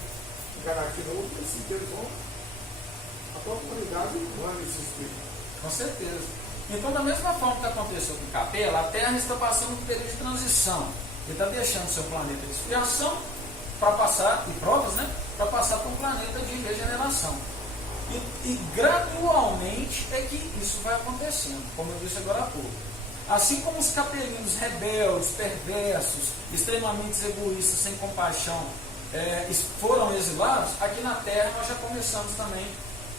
encarar aqui no outro, assim, eles vão, a própria humanidade manda esse espírito. Com certeza. Então, da mesma forma que aconteceu com Capela, a Terra está passando por um período de transição. Ele está deixando seu planeta de expiação para passar, e provas, né? Para passar para um planeta de regeneração. E gradualmente é que isso vai acontecendo, como eu disse agora há pouco. Assim como os capelinos rebeldes, perversos, extremamente egoístas, sem compaixão, foram exilados, aqui na Terra nós já começamos também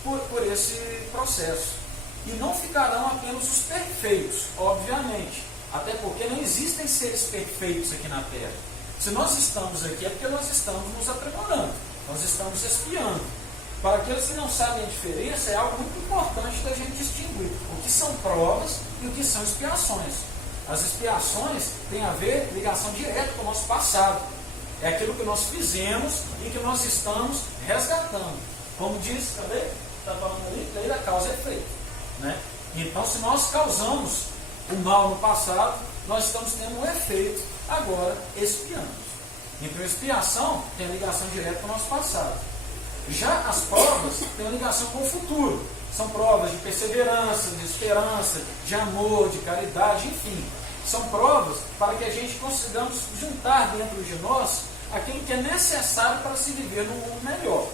por esse processo. E não ficarão apenas os perfeitos, obviamente. Até porque não existem seres perfeitos aqui na Terra. Se nós estamos aqui é porque nós estamos nos aprimorando, nós estamos espiando. Para aqueles que não sabem a diferença, é algo muito importante da gente distinguir o que são provas e o que são expiações. As expiações têm a ver, ligação direta com o nosso passado. É aquilo que nós fizemos e que nós estamos resgatando. Como diz, cadê? Está falando ali, lei da causa e efeito. Né? Então, se nós causamos o mal no passado, nós estamos tendo um efeito agora expiando. Então, a expiação tem ligação direta com o nosso passado. Já as provas têm uma ligação com o futuro. São provas de perseverança, de esperança, de amor, de caridade, enfim. São provas para que a gente consigamos juntar dentro de nós aquilo que é necessário para se viver num mundo melhor.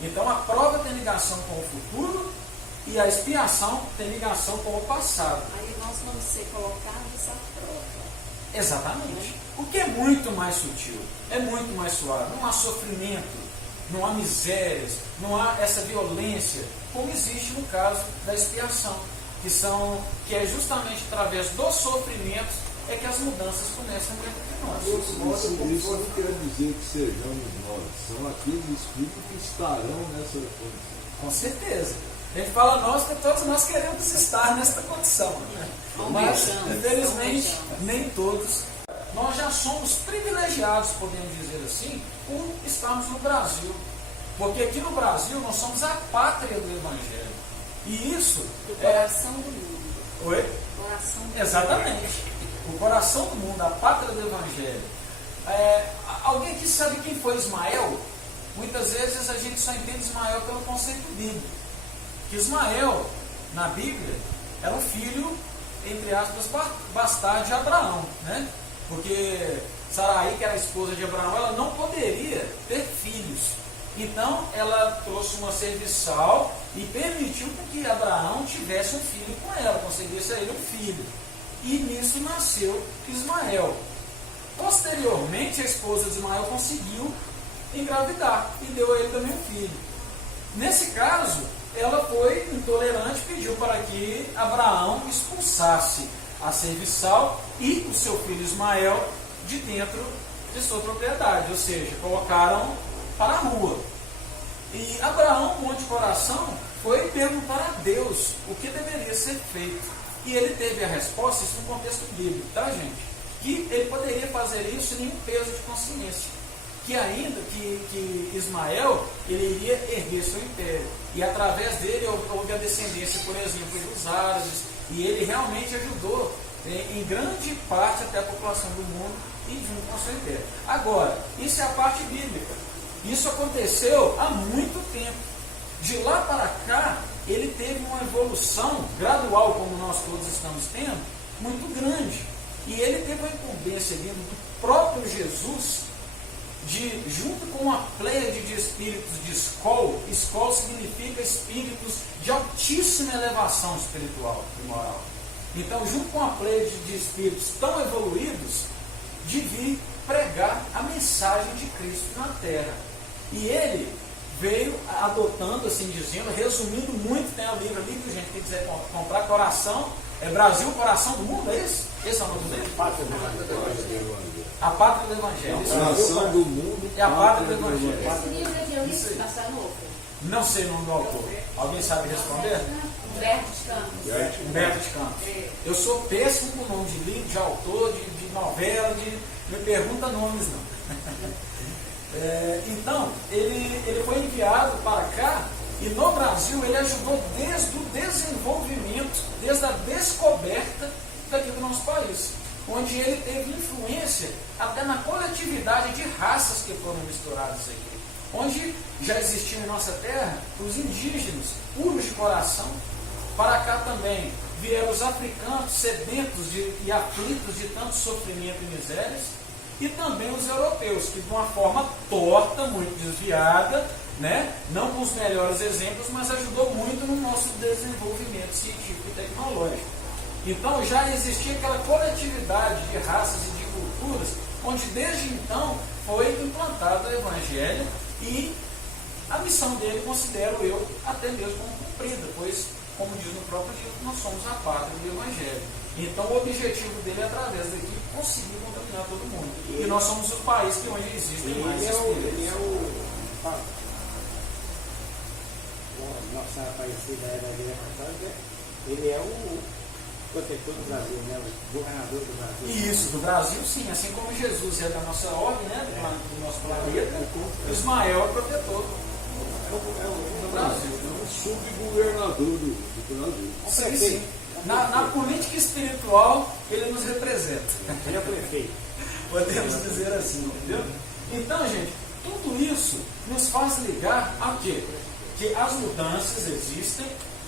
Então, a prova tem ligação com o futuro e a expiação tem ligação com o passado. Aí nós vamos ser colocados à prova. Exatamente. O que é muito mais sutil, é muito mais suave. Não há sofrimento, não há misérias, não há essa violência, como existe no caso da expiação. que é justamente através do sofrimento é que as mudanças começam dentro de nós. Isso não quer dizer que sejamos nós, são aqueles espíritos que estarão nessa condição. Com certeza. A gente fala nós porque todos nós queremos estar nesta condição. Mas, infelizmente, nem todos. Nós já somos privilegiados, podemos dizer assim, por estarmos no Brasil. Porque aqui no Brasil nós somos a pátria do Evangelho. E isso Do coração do mundo. Oi? Coração do Exatamente. O coração do mundo, a pátria do Evangelho. Alguém que sabe quem foi Ismael? Muitas vezes a gente só entende Ismael pelo conceito bíblico. Que Ismael, na Bíblia, era um filho, entre aspas, bastardo de Abraão, né? Porque Saraí, que era a esposa de Abraão, ela não poderia ter filhos. Então, ela trouxe uma serviçal e permitiu que Abraão tivesse um filho com ela, conseguisse a ele um filho. E nisso nasceu Ismael. Posteriormente, a esposa de Ismael conseguiu engravidar e deu a ele também um filho. Nesse caso, ela foi intolerante e pediu para que Abraão expulsasse a serviçal e o seu filho Ismael de dentro de sua propriedade, ou seja, colocaram para a rua. E Abraão, com de coração, foi perguntar a Deus o que deveria ser feito. E ele teve a resposta, isso no contexto bíblico, tá, gente? Que ele poderia fazer isso sem nenhum peso de consciência. Que ainda que Ismael, ele iria erguer seu império. E através dele houve a descendência, por exemplo, dos árabes. E ele realmente ajudou em grande parte até a população do mundo e junto com seu império. Agora, isso é a parte bíblica. Isso aconteceu há muito tempo. De lá para cá, ele teve uma evolução gradual, como nós todos estamos tendo, muito grande. E ele teve a incumbência vindo do próprio Jesus, junto com uma pleiade de espíritos de escol significa espíritos de altíssima elevação espiritual e moral. Então, junto com a pleiade de espíritos tão evoluídos, de vir pregar a mensagem de Cristo na Terra. E ele veio adotando, assim dizendo, resumindo muito, tem o livro ali, que a gente quem quiser comprar, Coração, Brasil, Coração do Mundo, é isso? Esse é o nome dele? A Pátria do Evangelho. A nação do mundo É a Pátria do Evangelho. Esse livro é de onde está novo? Não sei o nome do autor. Alguém sabe responder? Humberto de Campos. Humberto de Campos. Eu sou péssimo com nome de livro, de autor, de novela, me pergunta nomes não. Então, ele foi enviado para cá e no Brasil ele ajudou desde o desenvolvimento, desde a descoberta daqui do nosso país, onde ele teve influência até na coletividade de raças que foram misturadas aqui, onde já existiam em nossa terra os indígenas, puros de coração. Para cá também vieram os africanos, sedentos e aflitos de tanto sofrimento e misérias, e também os europeus, que de uma forma torta, muito desviada, né? Não com os melhores exemplos, mas ajudou muito no nosso desenvolvimento científico e tecnológico. Então já existia aquela coletividade de raças e de culturas, onde desde então foi implantado o Evangelho, e a missão dele, considero eu, até mesmo como cumprida, pois, como diz no próprio livro, nós somos a pátria do Evangelho. Então o objetivo dele é, através daqui, conseguir contaminar todo mundo. E nós somos o país que onde existem mais espíritos. Nossa Aparecida era da Igreja Católica, ele é o protetor do Brasil, né? O governador do Brasil. Isso, do Brasil sim, assim como Jesus é da nossa ordem, né? Do nosso planeta, Ismael é protetor do Brasil. É um subgovernador do Brasil. Sim, sim. Na política espiritual, ele nos representa. Ele é o prefeito. Podemos dizer assim, entendeu? Então, gente, tudo isso nos faz ligar a quê? Que as mudanças existem,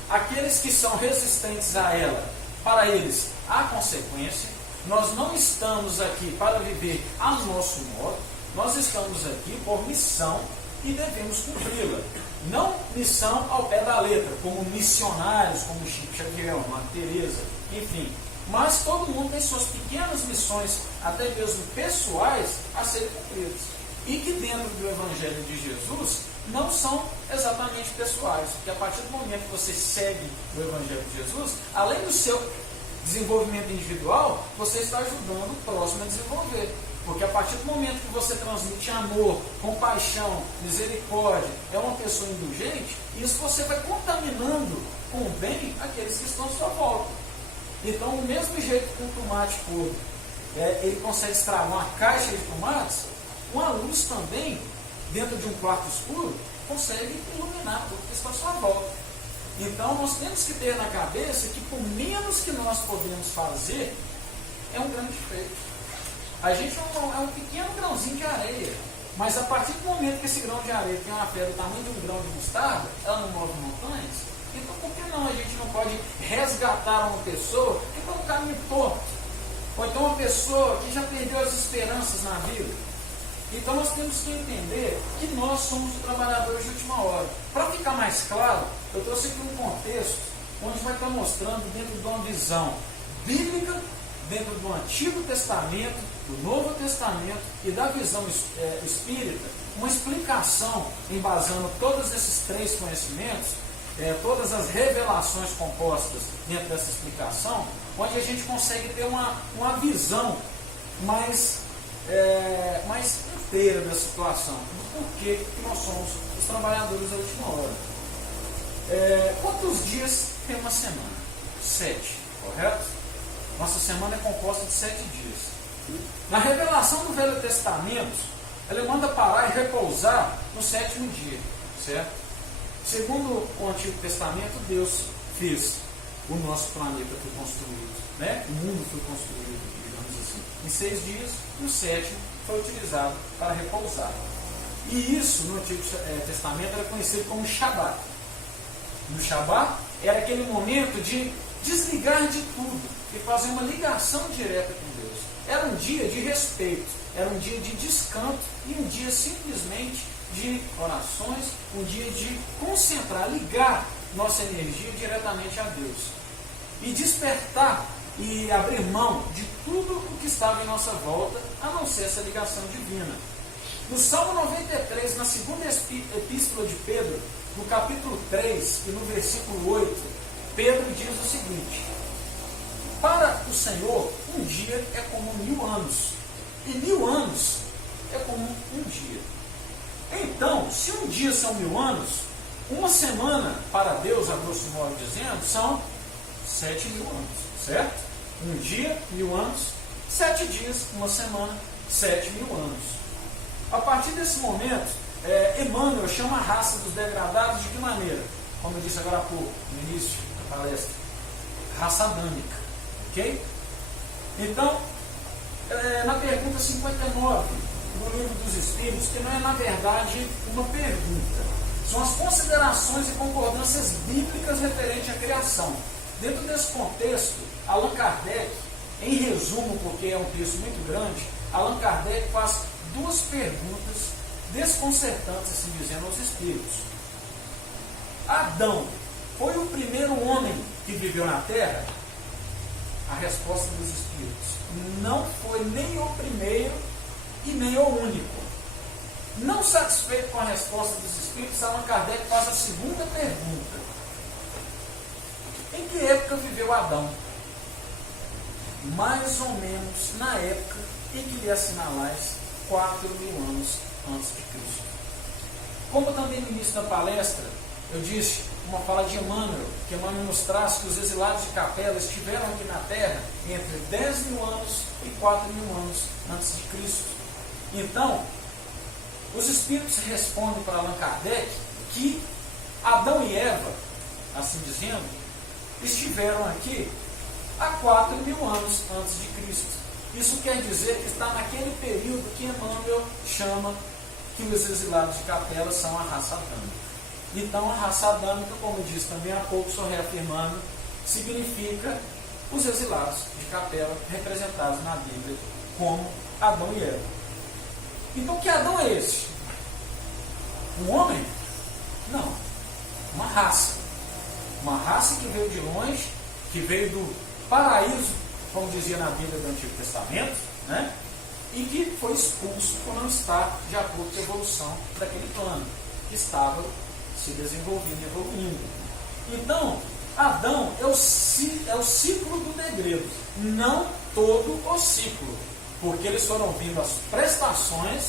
aqueles que são resistentes a ela, para eles há consequência. Nós não estamos aqui para viver a nosso modo, nós estamos aqui por missão e devemos cumpri-la. Não missão ao pé da letra, como missionários, como Chico Xavier, Madre Teresa, enfim. Mas todo mundo tem suas pequenas missões, até mesmo pessoais, a serem cumpridas. e que dentro do Evangelho de Jesus não são exatamente pessoais, porque a partir do momento que você segue o Evangelho de Jesus, além do seu desenvolvimento individual, você está ajudando o próximo a desenvolver. Porque a partir do momento que você transmite amor, compaixão, misericórdia, é uma pessoa indulgente, isso você vai contaminando com o bem aqueles que estão à sua volta. Então, do mesmo jeito que um tomate podre, ele consegue estragar uma caixa de tomates, uma luz também, dentro de um quarto escuro, consegue iluminar tudo que está à sua volta. Então, nós temos que ter na cabeça que, por menos que nós podemos fazer, é um grande feito. A gente é um pequeno grãozinho de areia, mas a partir do momento que esse grão de areia tem uma fé do tamanho de um grão de mostarda, ela não move montanhas. Então, por que não? A gente não pode resgatar uma pessoa que está no caminho torto, ou então uma pessoa que já perdeu as esperanças na vida. Então, nós temos que entender que nós somos os trabalhadores de última hora. Para ficar mais claro, eu trouxe aqui um contexto onde vai estar mostrando, dentro de uma visão bíblica, dentro do Antigo Testamento, do Novo Testamento e da visão espírita, uma explicação embasando todos esses três conhecimentos, todas as revelações compostas dentro dessa explicação, onde a gente consegue ter uma visão mais inteira da situação, do porquê que nós somos os trabalhadores da última hora. Quantos dias tem uma semana? 7, correto? Nossa semana é composta de 7 dias. Na revelação do Velho Testamento, ele manda parar e repousar no 7º dia, certo? Segundo o Antigo Testamento, Deus fez o nosso planeta foi construído, né? O mundo foi construído, digamos assim, em 6 dias, e o 7º foi utilizado para repousar. E isso, no Antigo Testamento, era conhecido como Shabat. No Shabat, era aquele momento de desligar de tudo e fazer uma ligação direta com Deus. Era um dia de respeito, era um dia de descanso e um dia simplesmente de orações, um dia de concentrar, ligar nossa energia diretamente a Deus. E despertar e abrir mão de tudo o que estava em nossa volta, a não ser essa ligação divina. No Salmo 93, na segunda epístola de Pedro, no capítulo 3 e no versículo 8, Pedro diz o seguinte: para o Senhor, um dia é como 1000 anos, e 1000 anos é como um dia. Então, se um dia são 1000 anos, uma semana para Deus, a grosso modo dizendo, são 7.000 anos, certo? Um dia, 1000 anos, 7 dias, uma semana, 7.000 anos. A partir desse momento, Emmanuel chama a raça dos degradados de que maneira? Como eu disse agora há pouco, no início da palestra, raça adâmica, ok? Então, na pergunta 59 do Livro dos Espíritos, que não é na verdade uma pergunta, são as considerações e concordâncias bíblicas referentes à criação. Dentro desse contexto, Allan Kardec, em resumo, porque é um texto muito grande, Allan Kardec faz 2 perguntas desconcertantes, assim dizendo, aos espíritos. Adão foi o primeiro homem que viveu na Terra? A resposta dos espíritos: não foi nem o primeiro e nem o único. Não satisfeito com a resposta dos espíritos, Allan Kardec faz a segunda pergunta: em que época viveu Adão? Mais ou menos na época em que lhe assinalais 4.000 anos antes de Cristo. Como também no início da palestra eu disse, uma fala de Emmanuel, que Emmanuel nos traz que os exilados de Capela estiveram aqui na Terra entre 10.000 anos e 4.000 anos antes de Cristo. Então, os espíritos respondem para Allan Kardec que Adão e Eva, assim dizendo, estiveram aqui há 4.000 anos antes de Cristo. Isso quer dizer que está naquele período que Emmanuel chama que os exilados de Capela são a raça adâmica. Então, a raça adâmica, como eu disse também há pouco, só reafirmando, significa os exilados de Capela, representados na Bíblia como Adão e Eva. Então, que Adão é esse? Um homem? Não. Uma raça. Uma raça que veio de longe, que veio do paraíso, como dizia na Bíblia do Antigo Testamento, né? e que foi expulso por não estar de acordo com a evolução daquele plano, que estava se desenvolvendo e evoluindo. Então, Adão é o ciclo do degredo, não todo o ciclo, porque eles foram vindo as prestações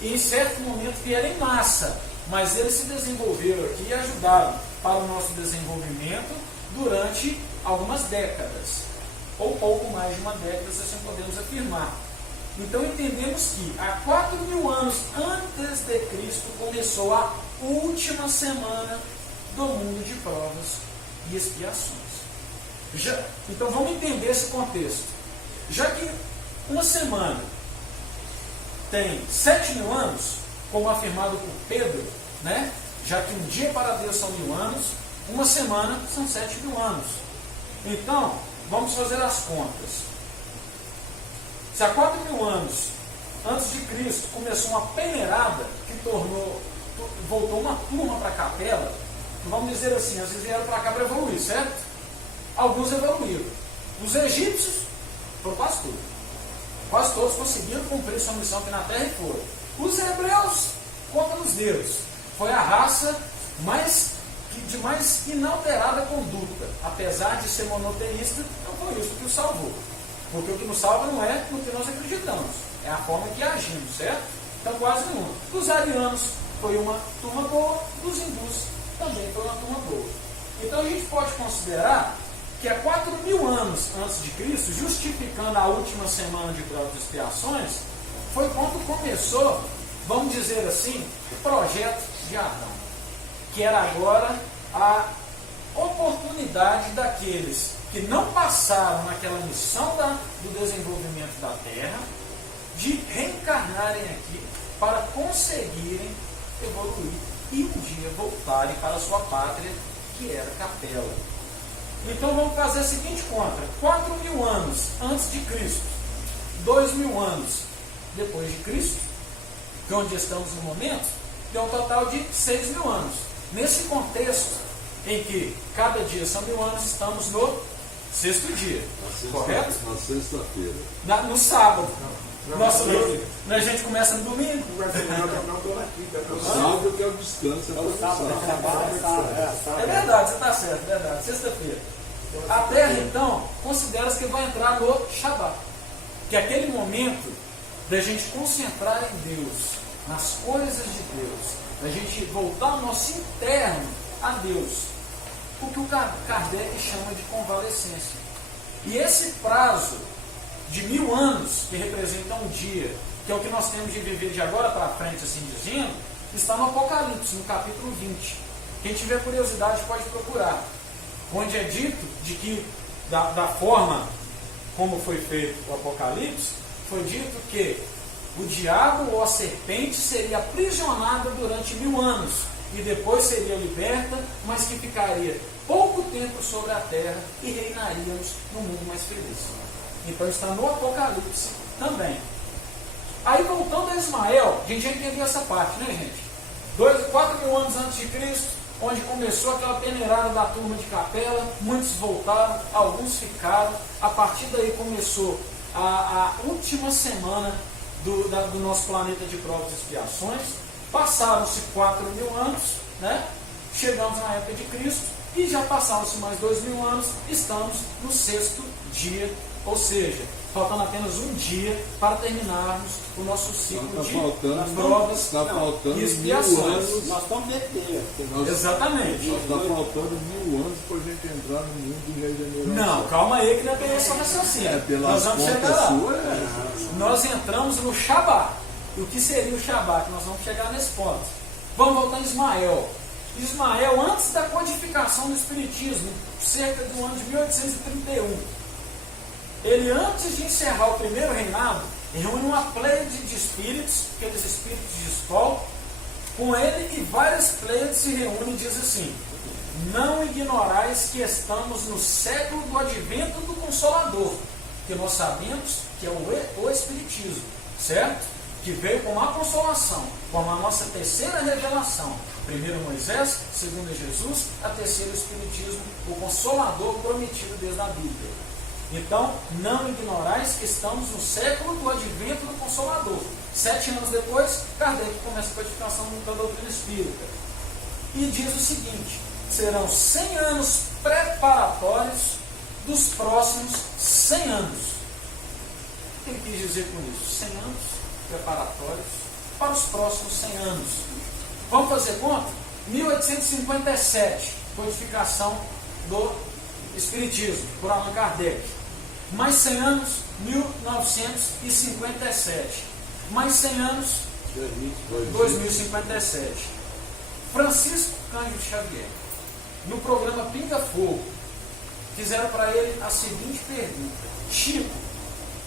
e em certo momento vieram em massa, mas eles se desenvolveram aqui e ajudaram para o nosso desenvolvimento durante algumas décadas, ou pouco mais de uma década, se assim podemos afirmar. Então entendemos que há 4.000 anos antes de Cristo começou a última semana do mundo de provas e expiações. Então vamos entender esse contexto. Já que uma semana tem 7.000 anos, como afirmado por Pedro, né? Já que um dia para Deus são 1.000 anos, uma semana são 7.000 anos. Então, vamos fazer as contas. Se há 4.000 anos antes de Cristo começou uma peneirada que voltou uma turma para a capela, vamos dizer assim, às vezes vieram para cá para evoluir, certo? Alguns evoluíram. Os egípcios foram quase todos. Quase todos conseguiram cumprir sua missão aqui na terra e foram. Os hebreus, conta nos dedos, foi a raça de mais inalterada conduta. Apesar de ser monoteísta, não foi isso que o salvou. Porque o que nos salva não é no que nós acreditamos, é a forma que agimos, certo? Então quase nenhum. Dos arianos foi uma turma boa, dos hindus também foi uma turma boa. Então a gente pode considerar que há 4.000 anos antes de Cristo, justificando a última semana de provas e expiações, foi quando começou, vamos dizer assim, o projeto de Adão, que era agora a oportunidade daqueles que não passaram naquela missão do desenvolvimento da Terra, de reencarnarem aqui para conseguirem evoluir e um dia voltarem para a sua pátria, que era Capela. Então vamos fazer a seguinte conta: 4.000 anos antes de Cristo, 2.000 anos depois de Cristo, que é onde estamos no momento, deu um total de 6.000 anos. Nesse contexto, em que cada dia são 1.000 anos, estamos no 6º dia, correto? Na sexta-feira. No sábado. Nossa, a gente começa no domingo. Sábado que é o descanso. É verdade, você está certo, é verdade. Sexta-feira. A Terra, então, considera-se que vai entrar no Shabat, que é aquele momento da gente concentrar em Deus, nas coisas de Deus, da gente voltar o nosso interno a Deus, o que o Kardec chama de convalescência. E esse prazo de 1.000 anos, que representa um dia, que é o que nós temos de viver de agora para frente, assim dizendo, está no Apocalipse, no capítulo 20. Quem tiver curiosidade pode procurar, onde é dito de que, da forma como foi feito o Apocalipse, foi dito que o diabo ou a serpente seria aprisionada durante 1.000 anos e depois seria liberta, mas que ficaria pouco tempo sobre a terra e reinaríamos num mundo mais feliz. Então está no Apocalipse também. Aí voltando a Ismael, a gente já entendeu essa parte, né, gente? 4.000 anos antes de Cristo, onde começou aquela peneirada da turma de Capela, muitos voltaram, alguns ficaram. A partir daí começou a última semana do nosso planeta de provas e expiações. Passaram-se 4.000 anos, né? Chegamos na época de Cristo e já passaram-se mais 2.000 anos, estamos no 6º dia, ou seja, faltando apenas um dia para terminarmos o nosso ciclo de provas e expiações. Nós estamos dentro. Exatamente. Está faltando 1.000 anos para a gente entrar no mundo de regeneração. Não, calma aí que não é bem esse raciocínio. Nós vamos chegar lá. Nós entramos no Shabat. E o que seria o Shabat? Nós vamos chegar nesse ponto. Vamos voltar em Ismael. Ismael, antes da codificação do Espiritismo, cerca do ano de 1831, ele, antes de encerrar o primeiro reinado, reúne uma pleiade de espíritos, aqueles espíritos de escola, com ele e várias pleiades se reúnem e diz assim: não ignorais que estamos no século do advento do Consolador, que nós sabemos que é o Espiritismo, certo? Que veio com a consolação, como a nossa terceira revelação. Primeiro Moisés, segundo Jesus, a terceira o Espiritismo, o Consolador prometido desde a Bíblia. Então, não ignorais que estamos no século do advento do Consolador. 7 anos depois, Kardec começa a codificação da doutrina espírita. E diz o seguinte: serão 100 anos preparatórios dos próximos 100 anos. O que ele quis dizer com isso? 100 anos preparatórios para os próximos 100 anos. Vamos fazer conta? 1857, codificação do Espiritismo, por Allan Kardec. Mais 100 anos, 1957. Mais 100 anos, 2057. Francisco Cândido Xavier, no programa Pinga Fogo, fizeram para ele a seguinte pergunta: Chico,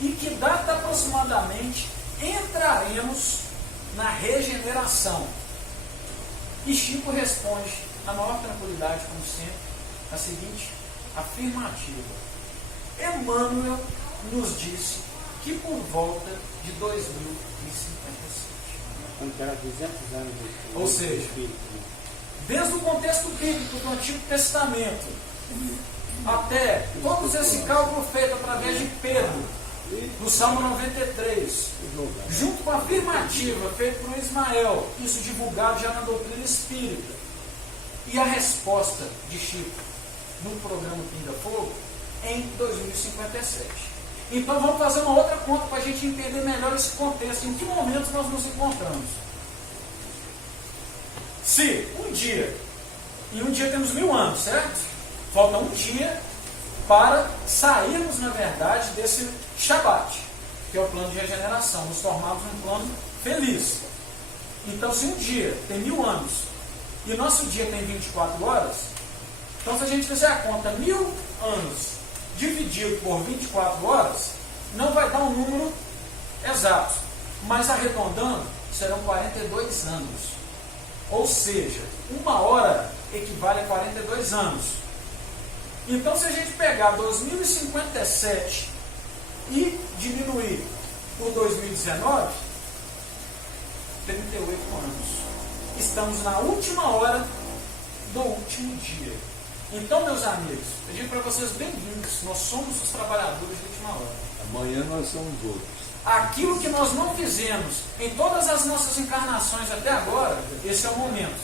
em que data aproximadamente entraremos na regeneração? E Chico responde, na maior tranquilidade, como sempre, a seguinte afirmativa: Emmanuel nos disse que por volta de 2057. Quando terá 200 anos de Ou seja, espírito, né? desde o contexto bíblico do Antigo Testamento até todo esse cálculo feito através de Pedro, no Salmo 93, junto com a afirmativa feita por Ismael, isso divulgado já na doutrina espírita, e a resposta de Chico no programa Pinga Fogo, em 2057. Então vamos fazer uma outra conta para a gente entender melhor esse contexto, em que momento nós nos encontramos. Se em um dia temos 1000 anos, certo? Falta um dia para sairmos, na verdade, desse Shabat, que é o plano de regeneração, nos tornarmos um plano feliz. Então, se um dia tem 1000 anos e nosso dia tem 24 horas, então se a gente fizer a conta, 1000 anos dividido por 24 horas, não vai dar um número exato, mas arredondando, serão 42 anos. Ou seja, 1 hora equivale a 42 anos. Então, se a gente pegar 2057 e diminuir por 2019, 38 anos. Estamos na última hora do último dia. Então, meus amigos, eu digo para vocês bem-vindos. Nós somos os trabalhadores de última hora. Amanhã nós somos outros. Aquilo que nós não fizemos em todas as nossas encarnações até agora, esse é o momento.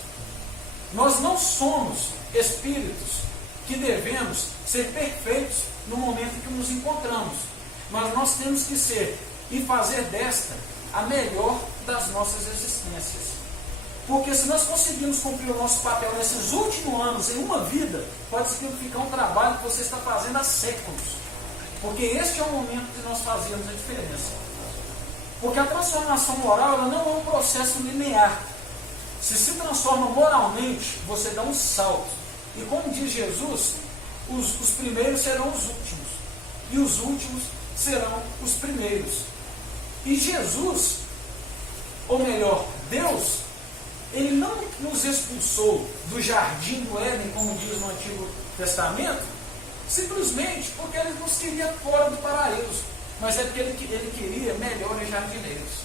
Nós não somos espíritos que devemos ser perfeitos no momento em que nos encontramos. Mas nós temos que ser e fazer desta a melhor das nossas existências. Porque se nós conseguirmos cumprir o nosso papel nesses últimos anos, em uma vida, pode significar um trabalho que você está fazendo há séculos. Porque este é o momento de nós fazermos a diferença. Porque a transformação moral ela não é um processo linear. Se transforma moralmente, você dá um salto. E como diz Jesus, os primeiros serão os últimos. E os últimos serão os primeiros. E Jesus, ou melhor, Deus, Ele não nos expulsou do jardim do Éden, como diz no Antigo Testamento, simplesmente porque Ele nos queria fora do paraíso. Mas é porque Ele queria melhores jardineiros.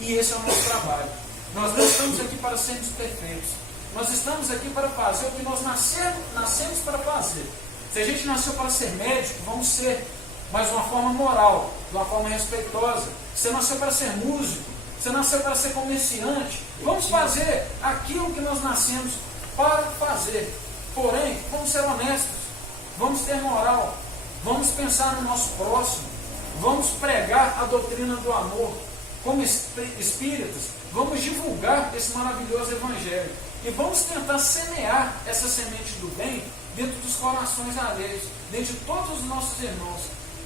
E esse é o nosso trabalho. Nós não estamos aqui para sermos perfeitos. Nós estamos aqui para fazer o que nós nascemos para fazer. Se a gente nasceu para ser médico, vamos ser, mas de uma forma moral, de uma forma respeitosa. Você nasceu para ser músico, você nasceu para ser comerciante. Vamos fazer aquilo que nós nascemos para fazer. Porém, vamos ser honestos, vamos ter moral, vamos pensar no nosso próximo, vamos pregar a doutrina do amor. Como espíritas, vamos divulgar esse maravilhoso evangelho. E vamos tentar semear essa semente do bem dentro dos corações alheios, dentro de todos os nossos irmãos,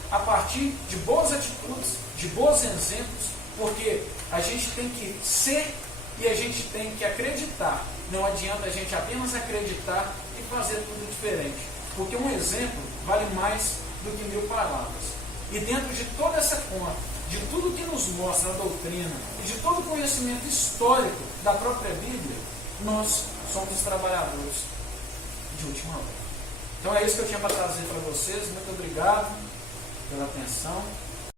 a partir de boas atitudes, de bons exemplos, porque a gente tem que ser e a gente tem que acreditar. Não adianta a gente apenas acreditar e fazer tudo diferente, porque um exemplo vale mais do que 1000 palavras. E dentro de toda essa conta, de tudo que nos mostra a doutrina e de todo o conhecimento histórico da própria Bíblia, nós somos os trabalhadores de última hora. Então é isso que eu tinha para trazer para vocês. Muito obrigado pela atenção.